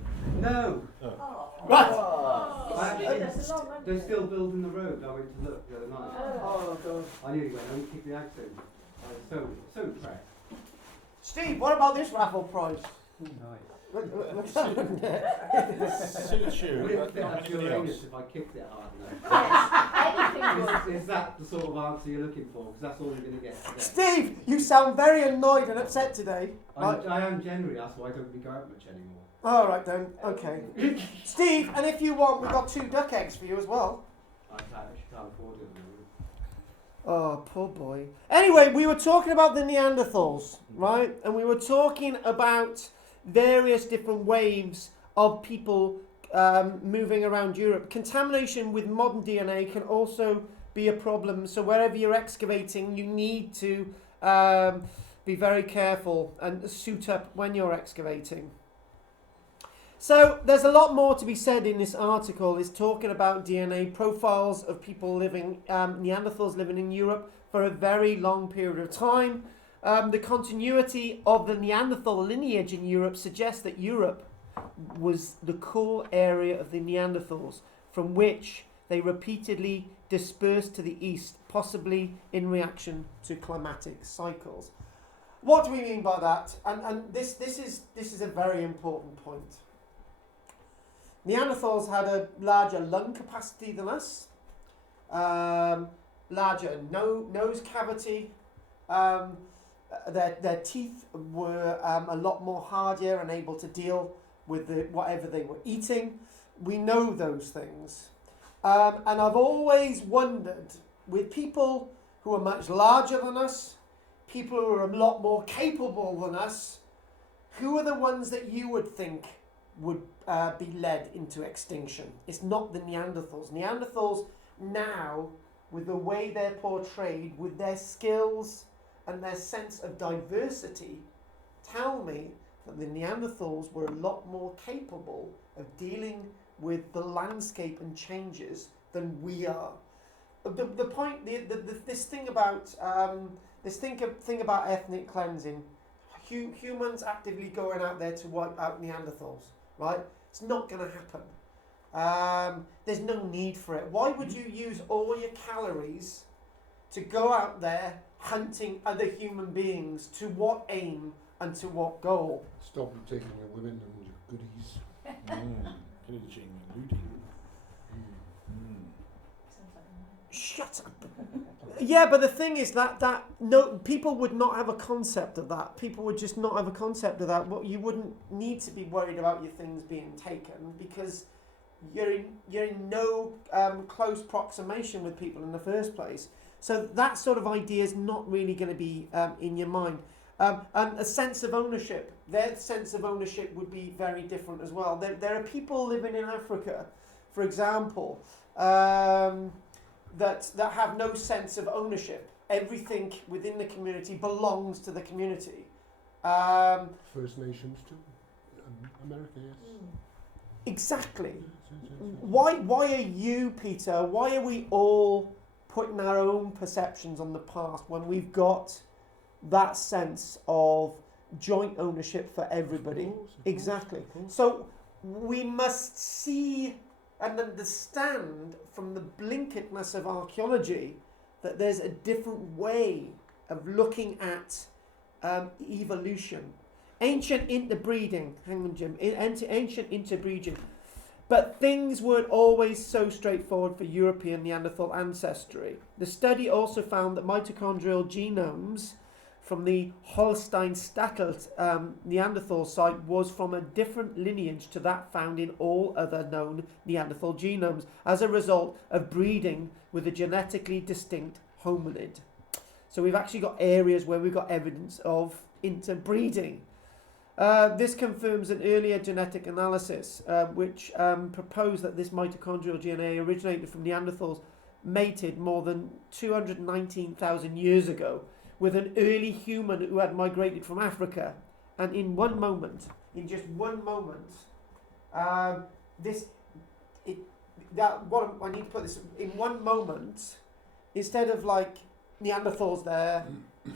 No. Oh. Right. Oh. Actually, That's a long one. They're still building the road. I went to look the other night. Oh, God. I nearly went home and kicked the accent. I was so trapped. Steve, what about this raffle prize? Nice. Suits you, Would it but fit not up your anybody anus else. if I kicked it hard enough? Yes, anything would. Is that the sort of answer you're looking for? Because that's all you're going to get today. Steve, you sound very annoyed and upset today. Right. I am generally, that's why I don't really go out much anymore. All right, then. Okay. Steve, and if you want, we've got 2 duck eggs for you as well. I actually can't afford it at the moment. Oh, poor boy. Anyway, we were talking about the Neanderthals, right? And we were talking about various different waves of people moving around Europe. Contamination with modern DNA can also be a problem. So wherever you're excavating, you need to be very careful and suit up when you're excavating. So there's a lot more to be said in this article. It's talking about DNA profiles of people living, Neanderthals living in Europe for a very long period of time. The continuity of the Neanderthal lineage in Europe suggests that Europe was the core area of the Neanderthals from which they repeatedly dispersed to the east, possibly in reaction to climatic cycles. What do we mean by that? And this is a very important point. Neanderthals had a larger lung capacity than us, larger nose cavity. Their teeth were a lot more hardier and able to deal with whatever they were eating. We know those things. And I've always wondered, with people who are much larger than us, people who are a lot more capable than us, who are the ones that you would think would be led into extinction? It's not the Neanderthals. Neanderthals now, with the way they're portrayed, with their skills and their sense of diversity, tell me that the Neanderthals were a lot more capable of dealing with the landscape and changes than we are. The point, this thing about thing about ethnic cleansing, humans actively going out there to wipe out Neanderthals, right? It's not going to happen. There's no need for it. Why would you use all your calories to go out there hunting other human beings? To what aim and to what goal? Stop them taking your women and your goodies. Pillaging and looting. Shut up. Yeah, but the thing is that no, people would not have a concept of that. People would just not have a concept of that. Well, you wouldn't need to be worried about your things being taken because you're in no close proximation with people in the first place. So that sort of idea is not really going to be in your mind. And a sense of ownership. Their sense of ownership would be very different as well. There are people living in Africa, for example, that have no sense of ownership. Everything within the community belongs to the community. First Nations too. America, yes. Exactly. Yes. Why are you, Peter, why are we all putting our own perceptions on the past when we've got that sense of joint ownership for everybody? Of course. Exactly. So we must see and understand from the blinkeredness of archaeology that there's a different way of looking at evolution. Ancient interbreeding, hang on Jim, ancient interbreeding. But things weren't always so straightforward for European Neanderthal ancestry. The study also found that mitochondrial genomes from the Holstein-Stattel Neanderthal site was from a different lineage to that found in all other known Neanderthal genomes as a result of breeding with a genetically distinct hominid. So we've actually got areas where we've got evidence of interbreeding. This confirms an earlier genetic analysis which proposed that this mitochondrial DNA originated from Neanderthals mated more than 219,000 years ago with an early human who had migrated from Africa. And in just one moment, I need to put this, in one moment, instead of like Neanderthals there,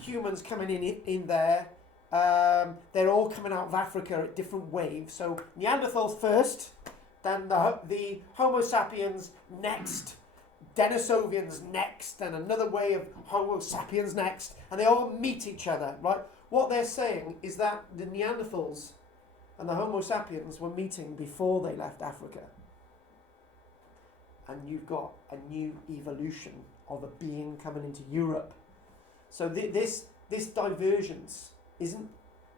humans coming in there, they're all coming out of Africa at different waves. So Neanderthals first, then the Homo sapiens next, Denisovians next, and another way of Homo sapiens next, and they all meet each other, right? What they're saying is that the Neanderthals and the Homo sapiens were meeting before they left Africa. And you've got a new evolution of a being coming into Europe. So this divergence isn't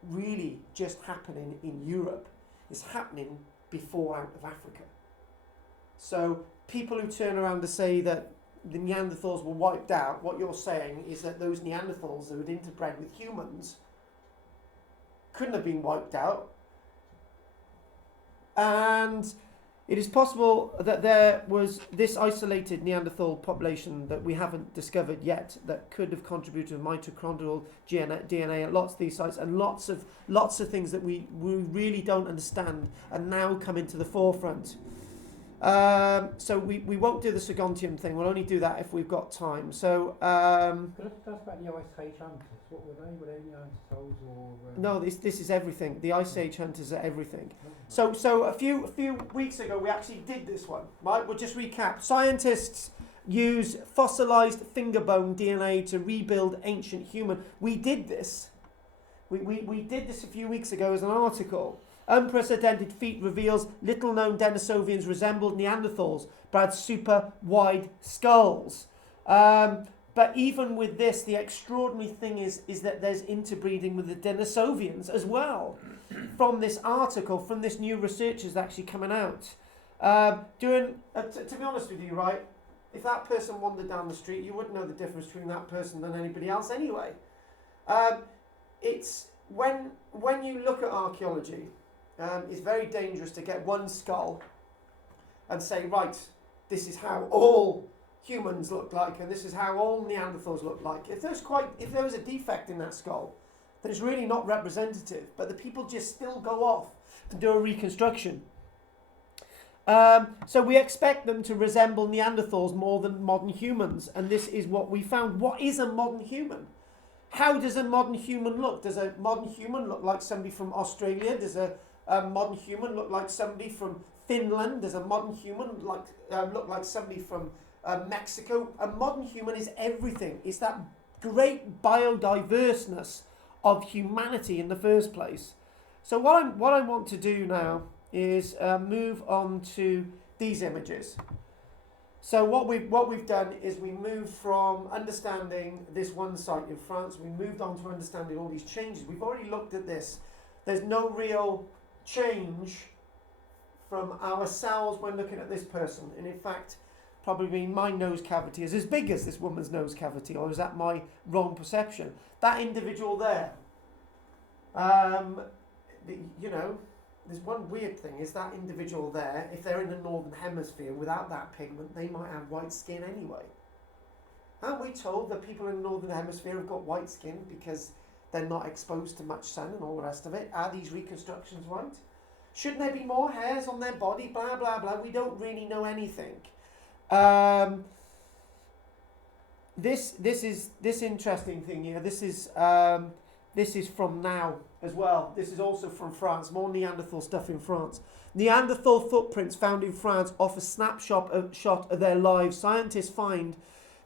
really just happening in Europe, it's happening before out of Africa. So people who turn around to say that the Neanderthals were wiped out, what you're saying is that those Neanderthals who had interbred with humans couldn't have been wiped out. And it is possible that there was this isolated Neanderthal population that we haven't discovered yet that could have contributed to mitochondrial DNA at lots of these sites, and lots of things that we really don't understand and now come into the forefront. So we won't do the Sagontium thing. We'll only do that if we've got time. So Could I just ask about the Ice Age hunters? What were they? Were they Neanderthals or? no, this is everything. The Ice Age hunters are everything. So a few weeks ago we actually did this one. Right, we'll just recap. Scientists use fossilised finger bone DNA to rebuild ancient human. We did this. We did this a few weeks ago as an article. Unprecedented feat reveals little-known Denisovians resembled Neanderthals, but had super wide skulls. But even with this, the extraordinary thing is that there's interbreeding with the Denisovians as well. From this article, from this new research is actually coming out. To be honest with you, right, if that person wandered down the street, you wouldn't know the difference between that person and anybody else anyway. It's when you look at archaeology, it's very dangerous to get one skull and say, right, this is how all humans look like, and this is how all Neanderthals look like. If there was a defect in that skull, then it's really not representative. But the people just still go off and do a reconstruction. So we expect them to resemble Neanderthals more than modern humans, and this is what we found. What is a modern human? How does a modern human look? Does a modern human look like somebody from Australia? Does a modern human look like somebody from Finland? Does a modern human look like somebody from Mexico? A modern human is everything. It's that great biodiverseness of humanity in the first place. So what I want to do now is move on to these images. So what we've done is we moved from understanding this one site in France, we moved on to understanding all these changes. We've already looked at this. There's no real change from our cells when looking at this person. And in fact, probably my nose cavity is as big as this woman's nose cavity, or is that my wrong perception? That individual there, there's one weird thing, is that individual there, if they're in the northern hemisphere without that pigment, they might have white skin anyway. Aren't we told that people in the northern hemisphere have got white skin because they're not exposed to much sun and all the rest of it? Are these reconstructions right? Shouldn't there be more hairs on their body? Blah, blah, blah. We don't really know anything. This interesting thing here, this is from now as well. This is also from France. More Neanderthal stuff in France. Neanderthal footprints found in France offer a snapshot of their lives. Scientists find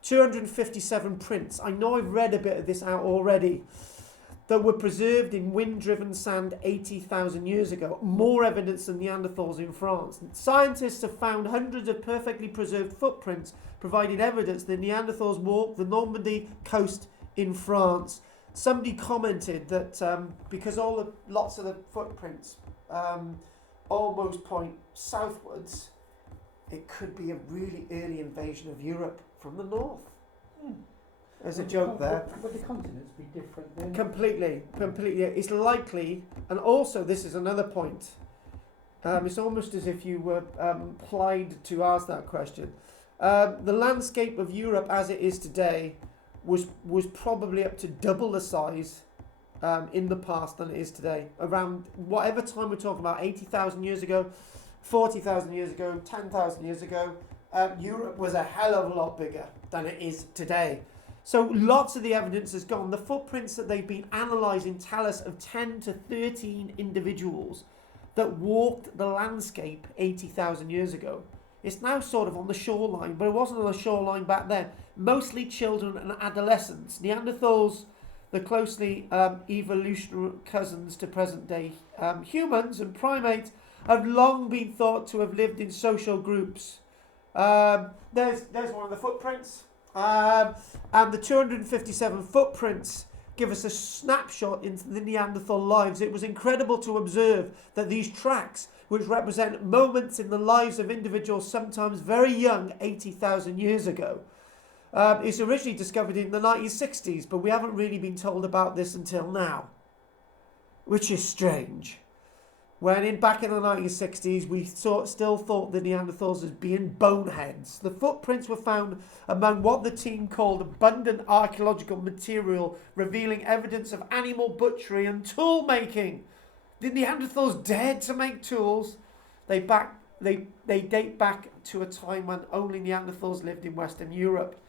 257 prints. I know I've read a bit of this out already. That were preserved in wind-driven sand 80,000 years ago. More evidence than Neanderthals in France. Scientists have found hundreds of perfectly preserved footprints, providing evidence that Neanderthals walked the Normandy coast in France. Somebody commented that because lots of the footprints almost point southwards, it could be a really early invasion of Europe from the north. There's a joke there. Would the continents be different then? Completely. It's likely, and also this is another point. It's almost as if you were plied to ask that question. The landscape of Europe as it is today was probably up to double the size in the past than it is today. Around whatever time we're talking about, 80,000 years ago, 40,000 years ago, 10,000 years ago, Europe was a hell of a lot bigger than it is today. So lots of the evidence has gone. The footprints that they've been analysing tell us of 10 to 13 individuals that walked the landscape 80,000 years ago. It's now sort of on the shoreline, but it wasn't on the shoreline back then. Mostly children and adolescents. Neanderthals, the closely evolutionary cousins to present-day humans and primates, have long been thought to have lived in social groups. There's one of the footprints. And the 257 footprints give us a snapshot into the Neanderthal lives. It was incredible to observe that these tracks, which represent moments in the lives of individuals sometimes very young, 80,000 years ago, it's originally discovered in the 1960s, but we haven't really been told about this until now, which is strange. When back in the 1960s, we still thought the Neanderthals as being boneheads. The footprints were found among what the team called abundant archaeological material, revealing evidence of animal butchery and tool making. Did Neanderthals dare to make tools? They back they date back to a time when only Neanderthals lived in Western Europe.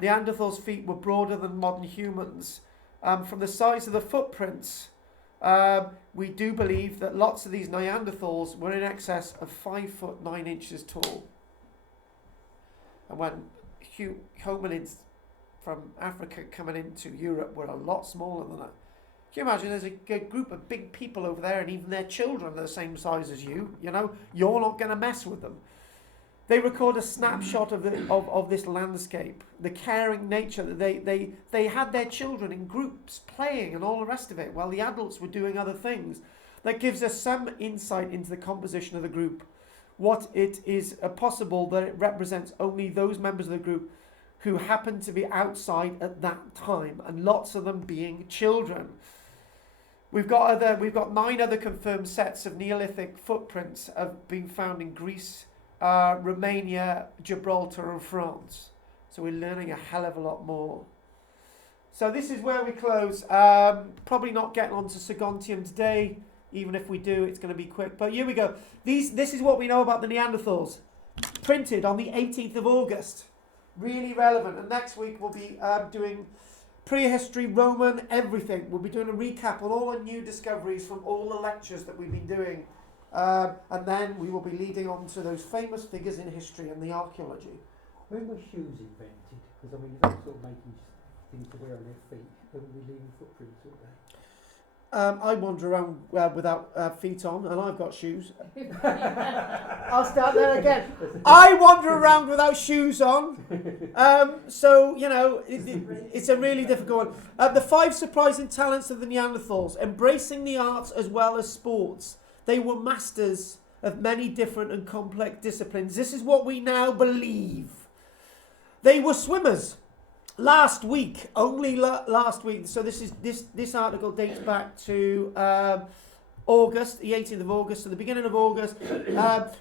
Neanderthals' feet were broader than modern humans. From the size of the footprints, we do believe that lots of these Neanderthals were in excess of 5 foot 9 inches tall. And when hominids from Africa coming into Europe were a lot smaller than that. Can you imagine there's a group of big people over there and even their children are the same size as you, you're not going to mess with them. They record a snapshot of this landscape, the caring nature that they had their children in groups playing and all the rest of it while the adults were doing other things. That gives us some insight into the composition of the group. What it is possible that it represents only those members of the group who happen to be outside at that time, and lots of them being children. We've got 9 other confirmed sets of Neolithic footprints have been found in Greece, Romania, Gibraltar and France. So we're learning a hell of a lot more. So this is where we close. Probably not getting on to Sagontium today. Even if we do, it's going to be quick. But here we go. This is what we know about the Neanderthals. Printed on the 18th of August. Really relevant. And next week we'll be doing prehistory, Roman, everything. We'll be doing a recap on all the new discoveries from all the lectures that we've been doing. And then we will be leading on to those famous figures in history and the archaeology. When were shoes invented? Because I mean, they're sort of making things to wear on their feet. They will be leaving footprints all day. I wander around without feet on, and I've got shoes. I'll start there again. I wander around without shoes on. So, it's a really difficult one. The 5 surprising talents of the Neanderthals, embracing the arts as well as sports. They were masters of many different and complex disciplines. This is what we now believe. They were swimmers. Last week, last week. So this article dates back to August, the 18th of August, to the beginning of August.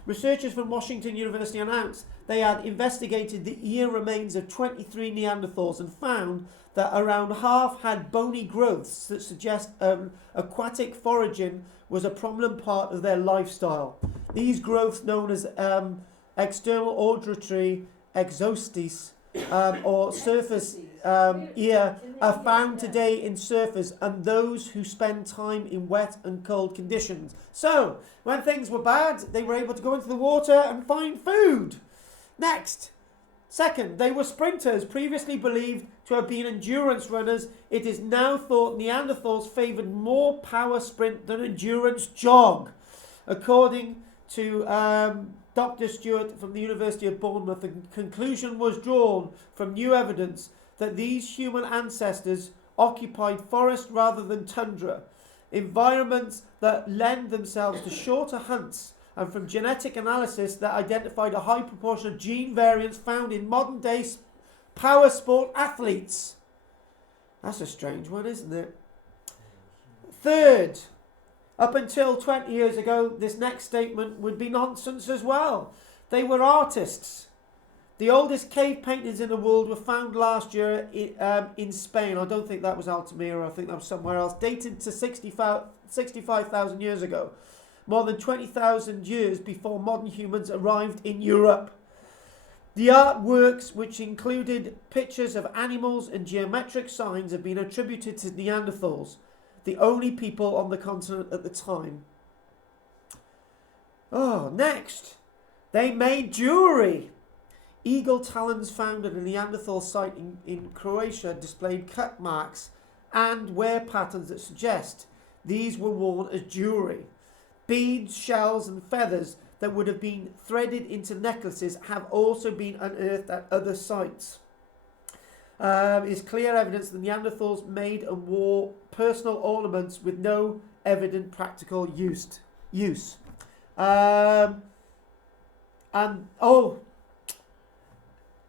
Researchers from Washington University announced they had investigated the ear remains of 23 Neanderthals and found that around half had bony growths that suggest aquatic foraging was a prominent part of their lifestyle. These growths, known as external auditory exostis, or surface ear, are found today in surfers and those who spend time in wet and cold conditions. So, when things were bad, they were able to go into the water and find food. Next. Second, they were sprinters, previously believed to have been endurance runners. It is now thought Neanderthals favoured more power sprint than endurance jog. According to Dr. Stewart from the University of Bournemouth, the conclusion was drawn from new evidence that these human ancestors occupied forest rather than tundra, environments that lend themselves to shorter hunts, and from genetic analysis that identified a high proportion of gene variants found in modern day power sport athletes. That's a strange one, isn't it? Third, up until 20 years ago, this next statement would be nonsense as well. They were artists. The oldest cave paintings in the world were found last year in Spain. I don't think that was Altamira. I think that was somewhere else. Dated to 65,000 years ago. More than 20,000 years before modern humans arrived in Europe. The artworks, which included pictures of animals and geometric signs, have been attributed to Neanderthals, the only people on the continent at the time. Oh, next. They made jewellery. Eagle talons found at a Neanderthal site in Croatia displayed cut marks and wear patterns that suggest these were worn as jewellery. Beads, shells and feathers that would have been threaded into necklaces have also been unearthed at other sites. Is clear evidence that Neanderthals made and wore personal ornaments with no evident practical use.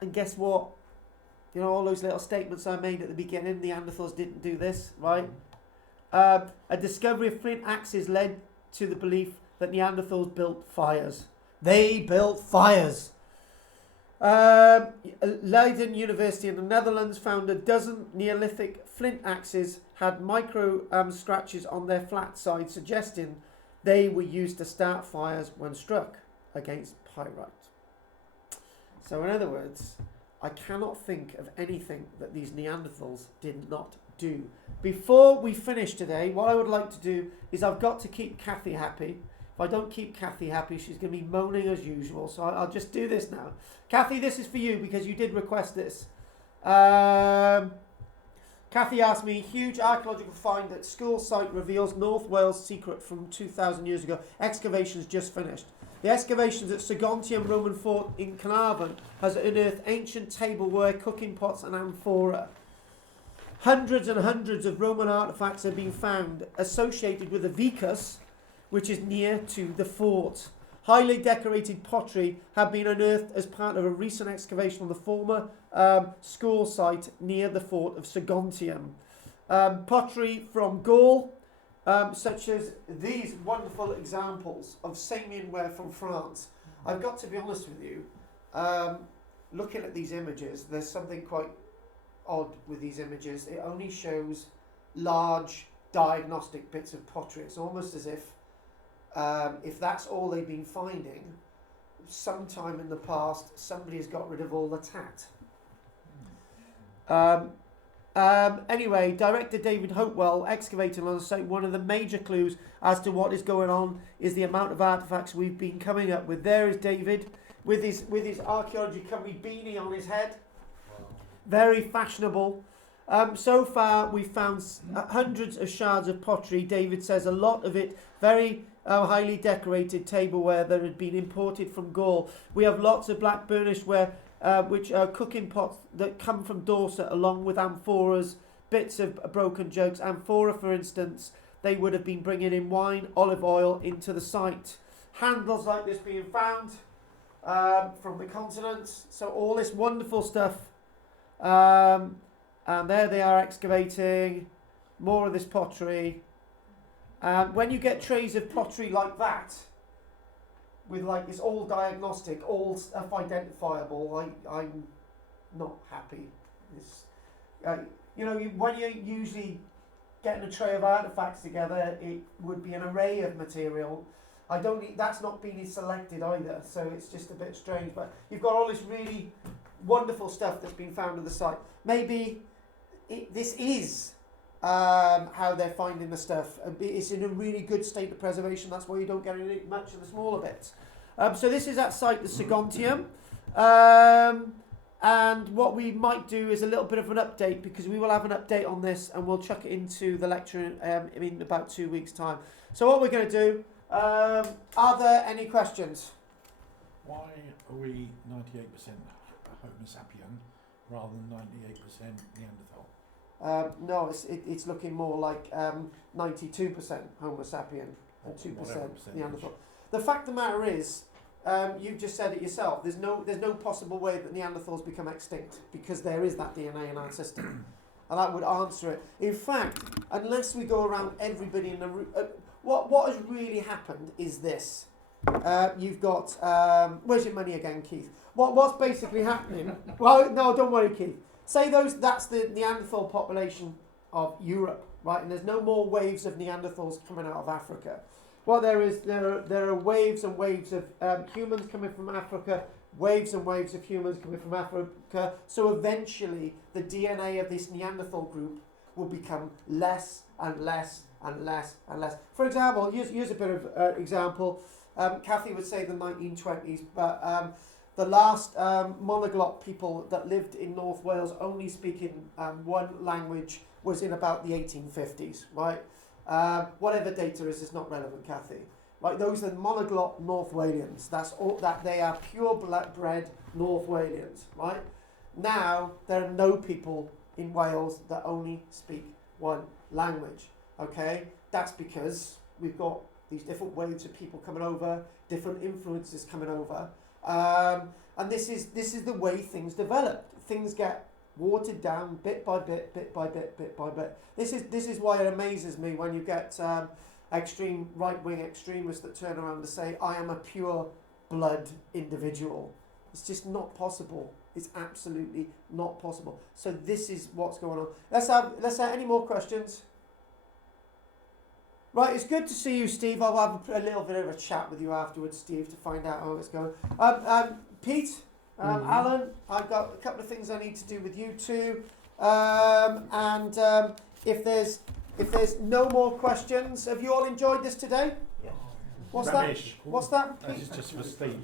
And guess what? You know, all those little statements I made at the beginning, Neanderthals didn't do this, right? A discovery of flint axes led to the belief that Neanderthals built fires. They built fires. Leiden University in the Netherlands found a dozen Neolithic flint axes had micro scratches on their flat side, suggesting they were used to start fires when struck. against pyrite. So in other words, I cannot think of anything that these Neanderthals did not do. Before we finish today, what I would like to do is I've got to keep Kathy happy. If I don't keep Kathy happy, she's going to be moaning as usual. So I'll just do this now. Kathy, this is for you because you did request this. Kathy asked me, huge archaeological find at school site reveals North Wales secret from 2,000 years ago. Excavations just finished. The excavations at Sagontium Roman fort in Carnarvon has unearthed ancient tableware, cooking pots and amphora. Hundreds and hundreds of Roman artefacts have been found associated with the vicus, which is near to the fort. Highly decorated pottery have been unearthed as part of a recent excavation on the former school site near the fort of Sagontium. Pottery from Gaul, such as these wonderful examples of Samian ware from France. I've got to be honest with you, looking at these images, there's something quite odd with these images. It only shows large diagnostic bits of pottery. It's almost as if that's all they've been finding, sometime in the past somebody has got rid of all the tat. Anyway, director David Hopewell excavating on the site. One of the major clues as to what is going on is the amount of artefacts we've been coming up with. There is David with his archaeology company beanie on his head. Very fashionable. So far we've found hundreds of shards of pottery. David says a lot of it very highly decorated tableware that had been imported from Gaul. We have lots of black burnished ware, which are cooking pots that come from Dorset, along with amphoras, bits of broken jugs. Amphora, for instance, they would have been bringing in wine, olive oil into the site. Handles like this being found from the continents. So all this wonderful stuff. And there they are excavating more of this pottery. When you get trays of pottery like that, with like this all diagnostic, all stuff identifiable, I'm not happy. When you're usually getting a tray of artifacts together, it would be an array of material. That's not being selected either, so it's just a bit strange. But you've got all this really wonderful stuff that's been found at the site. Maybe this is how they're finding the stuff. It's in a really good state of preservation. That's why you don't get much of the smaller bits. So this is at site the Sagontium. And what we might do is a little bit of an update, because we will have an update on this and we'll chuck it into the lecture in about 2 weeks' time. So what we're going to do, are there any questions? Why are we 98% Homo sapien rather than 98% Neanderthal? No, it's looking more like 92% Homo sapien and 2% Neanderthal. The fact of the matter is, you've just said it yourself. There's no possible way that Neanderthals become extinct, because there is that DNA in our system, and that would answer it. In fact, unless we go around everybody in the room, what has really happened is this. You've got where's your money again, Keith? What's basically happening? Well, no, don't worry, Keith. Say that's the Neanderthal population of Europe, right? And there's no more waves of Neanderthals coming out of Africa. Well, there are waves and waves of humans coming from Africa, waves and waves of humans coming from Africa. So eventually, the DNA of this Neanderthal group will become less and less and less and less. For example, here's a bit of example. Kathy would say the 1920s, but the last monoglot people that lived in North Wales only speaking one language was in about the 1850s, right? Whatever data is not relevant, Kathy. Right, those are monoglot North Walians. That's all. That they are pure-bred North Walians, right? Now there are no people in Wales that only speak one language. Okay, that's because we've got these different waves of people coming over, different influences coming over, and this is the way things develop. Things get watered down bit by bit, bit by bit, bit by bit. This is why it amazes me when you get extreme right-wing extremists that turn around and say, I am a pure blood individual. It's just not possible. It's absolutely not possible. So this is what's going on. Let's have any more questions? Right, it's good to see you, Steve. I'll have a little bit of a chat with you afterwards, Steve, to find out how it's going. Pete, Alan, I've got a couple of things I need to do with you two. If there's no more questions, have you all enjoyed this today? Yes. What's Rubbish. that? What's that? This is just for Steve.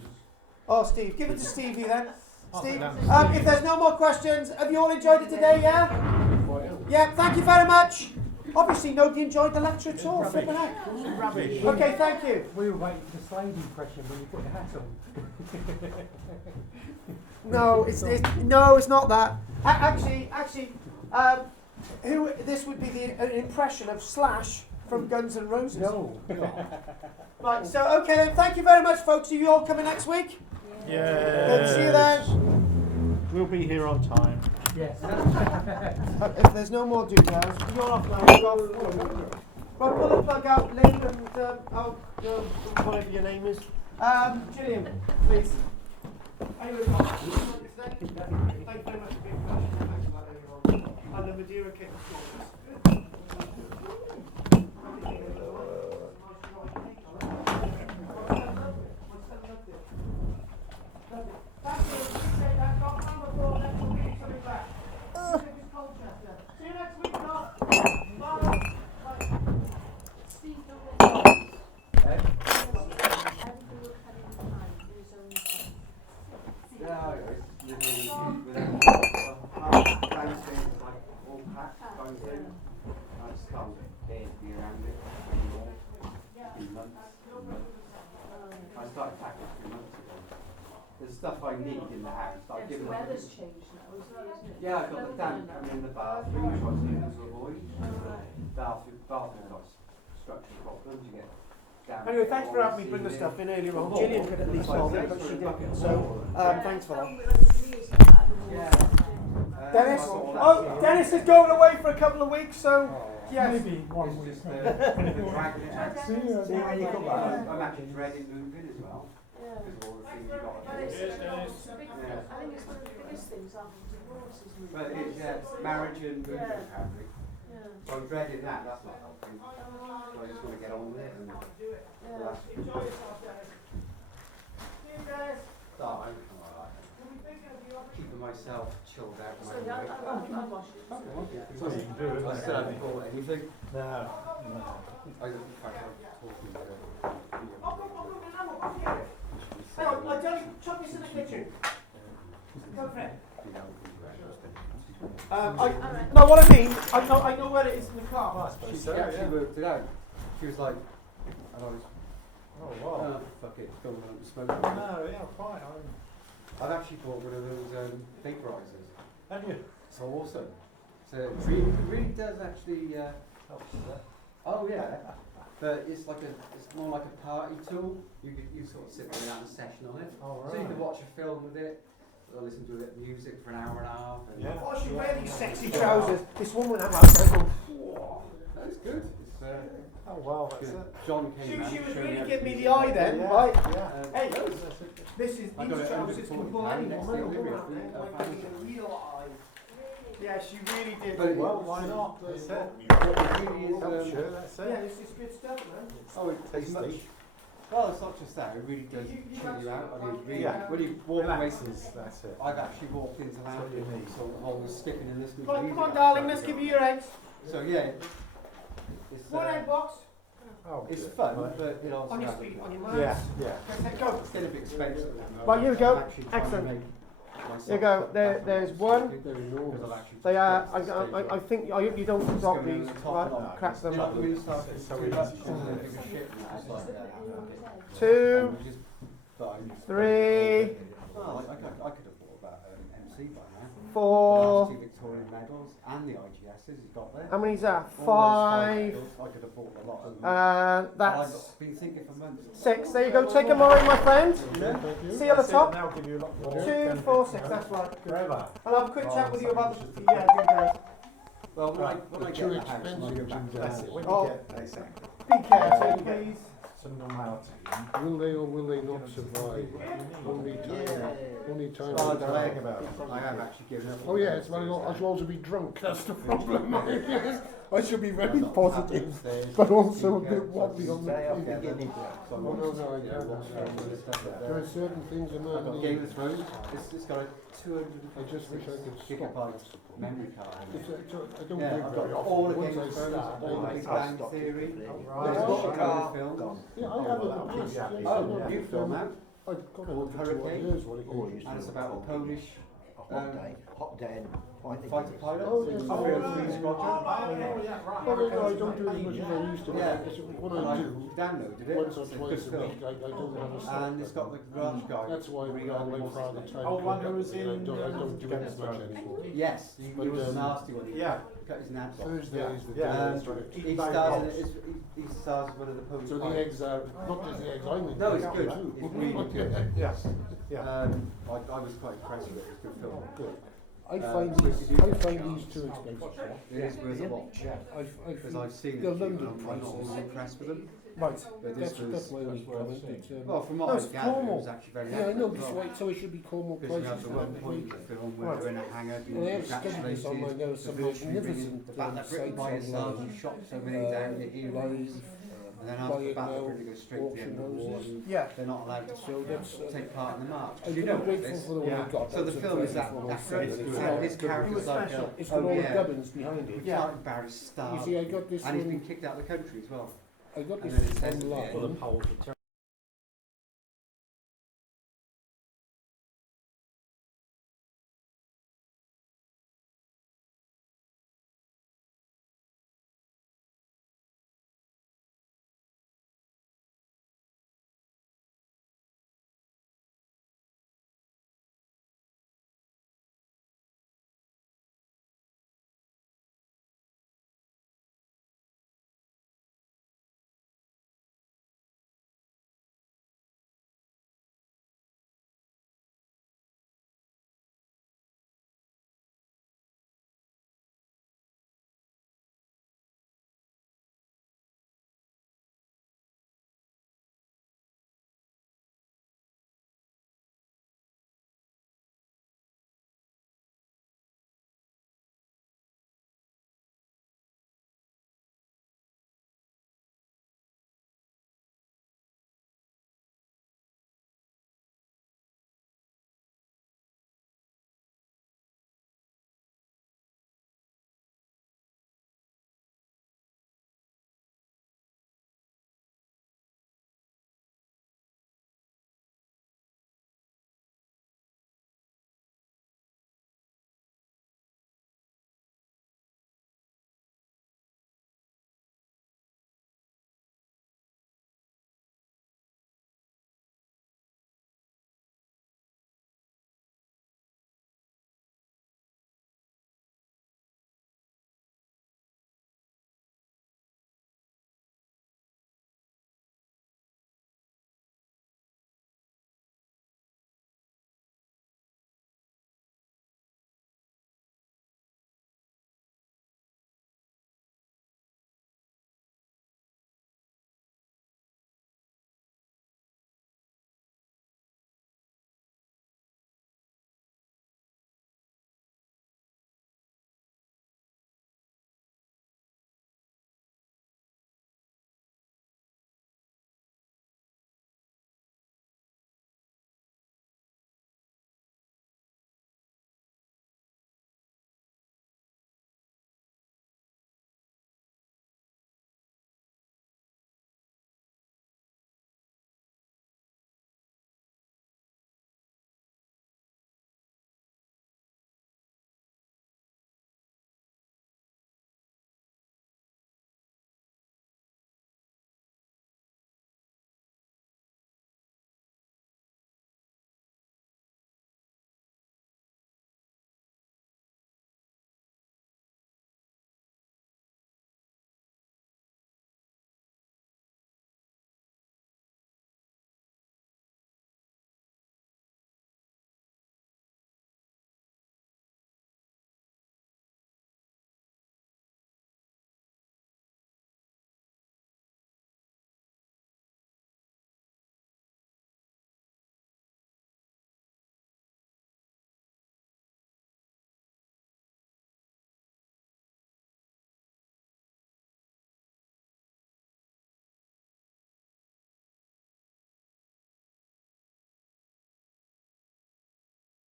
Oh, Steve, give it to Stevie then. Oh, Steve, no. if there's no more questions, have you all enjoyed it today? Yeah. Yeah. Thank you very much. Obviously, nobody enjoyed the lecture at all. Flipping heck. Rubbish. Okay, thank you. We were waiting for the slave impression when you put the hat on. No, it's not that. Actually, this would be an impression of Slash from Guns N' Roses. No. Right. So okay then. Thank you very much, folks. Are you all coming next week? Yeah. Good to see you then. We'll be here on time. Yes. If there's no more details, you're off now. You're off. Right, pull the plug out, Lee, and whatever your name is. Gillian, please. Anyway, thank you very much for being present. Thanks for that earlier on. And the Madeira kit was See you next week, Doc. Bye. Steve, don't let go. Everything will come in time, in his own time. Yeah, it's living without bouncing, like all packed, bouncing. I just can't bear to be around it anymore. It's been months and months. I started packing 3 months ago. There's stuff I need in the house. I've The given up. weather's changed now, isn't it? Yeah, I've got the damp coming in the bathroom, which I was looking to avoid. Bathroom got structural problems. You get damp. Anyway, thanks for having me bring the ceiling. stuff in earlier on. Gillian could at least hold it, but she didn't. So, thanks for that. Yeah. Dennis? I thought Oh, that's- Dennis is going away for a couple of weeks, so yes. Maybe one It's week. just the dragging it out. See you. See you when you come back. I'm actually dreading moving as well. Because of all the things you've got to do. I think it's one of the biggest things after divorce, isn't it? But it's marriage and moving apparently. Yeah. So I'm dreading that, that's not helping. So I just want to get on with it and Yeah. start out from like keeping myself chilled out. So yeah, I'll wash it. So you can do it. I still haven't bought anything. No. I don't in fact I'm talking about Hang on, I tell you, chuck this in the kitchen. Go for it. No, what I mean, I know where it is in the car. She actually worked it out. She was like, and I was, Oh, wow. fuck it, go on and smoke. No, yeah, quite. I've actually bought one of those vaporizers. And you? It's awesome. So it really does actually. Oh yeah, but it's more like a party tool. You sort of sit there and have a session on it. Oh, So you can watch a film with it, or listen to it music for an hour and a half. And Yeah. Oh, she wear these sexy trousers. This woman I'm out. That's good. It's, Oh, wow, that's good. it. John came round She to was show really how to giving me use the it. eye then, Yeah. right? Yeah. Hey, this is I these got it trousers can pull £140 any next woman or delivery, woman I out think, there. Like £1,000. giving me a real eye. Yeah, she really did. But Well, why not? That's it. It really is. I'm sure that's Yeah, it. this is good stuff, man. Oh, it's much. Tasty. Well, it's not just that. It really does chill you out. I mean, really, Yeah. when you walk away, That's it. I've actually walked into That's what you Landford, need. so I was skipping and listening to Right, music. come on, darling, let's give you your eggs. So yeah, it's One egg box Oh, it's good. fun, Right. but it also on your has- feet, on your mouth. Yeah, yeah. Okay, go. it's getting a bit expensive now. Right, here we go. I'm actually trying to Excellent. make myself Here you go. cut There- back on there's it. one. They're enormous. Because I've actually They just are. got to the stage I where think. I hope you don't it's drop going over these. the top Right, and that. crack them You know, up. when you start It's to so do that, easy, it's all isn't the it? bigger shit and that. It's like that. 2, Just fine. 3, Well, I could have bought that MC by now. 4. The last 2 Victorian medals and the IGSs he's got there. How many's that? All those 5. medals, I could have bought a lot of them. And And that's I've been thinking for months. 6. There you go. Take them away, my friend. See you at the That's it, top. and they'll give you a lot more. 2, 4, 6. That's right. Forever. I'll have a quick chat with you about the. Yeah, good guys. Well, when Right, I but get too the house, and I expensive go back to That's that. it. When Oh. you get exactly Be careful, please. some normality. Will they or will they not survive? Only time. Only time. Oh, will the tell. leg about it. I have actually given up. Oh yeah, it's well, as well to be drunk. That's the problem. I should be very positive, but also a bit wobbly on the beginning. Oh, no, I don't. There are certain things in I've got there. Game of Thrones. It's got a 200. I just wish I could stop. gigabyte memory card. I don't Yeah, drink I've very got often. all the Once Game I of start, Thrones, all the Big I've Bang stopped Theory. it. There's Oh, lots of car. films. Yeah, I have it. Yes, yes, I know. Oh, you film that? I've got it Called for 2 Hurricane. years. What it Oh, is. you And it's about a Polish hot day and fighter pilot. Oh, yes. Up here at Queen's Squadron. Oh, no, I don't do it as much as I used to. Yeah. It's what And I I do. downloaded it. Once or It's a twice good a film. week, I don't have a stop. And it's got the garage guy. That's why we all went for the time. Oh, one who was I in, don't do it as much Thrones. anymore. Yes, he But, was a um, nasty one. He Yeah. cut his nads off. Thursday is the day. Yeah. I do it. He stars in it. He stars as one of the Polish So the pilots. eggs are not just the eggs. I'm in. No, it's the good. too. It's really good. Yes. Yeah. I was quite impressed with it. It's a good film. Good. I Um, find so these. if you do I get a find chance, these too expensive. It is worth a watch. Because I've seen it. The a few, London and I'm not prices. always impressed with them. Right. But this That's my was only comment. But, well, from no, what it's I gathered, it Cornwall. was actually very yeah, I know. accurate as That's well. why. So it should be Cornwall Because we prices have the for one that point of week. the film where we're in a hangar being Well, I have studied this on my congratulated. notes. Some for virtually bringing magnificent the fact that Britain sites by yourselves online. you shot so many down your heroes. And then after the buying battle, now, Britain goes straight to the auction end of the war. houses. And Yeah. they're not allowed to So that's. take part in the march. I'm You know grateful this. for the one Yeah. I got. So the That's a film is very that full accurate. set. And Yeah. his It character's was like special. It's got oh all the yeah, gubbins behind it. we Yeah. can't embarrass You stars. see, I got this And he's been one. kicked out of the country as well. I got And this then it says at the online. end,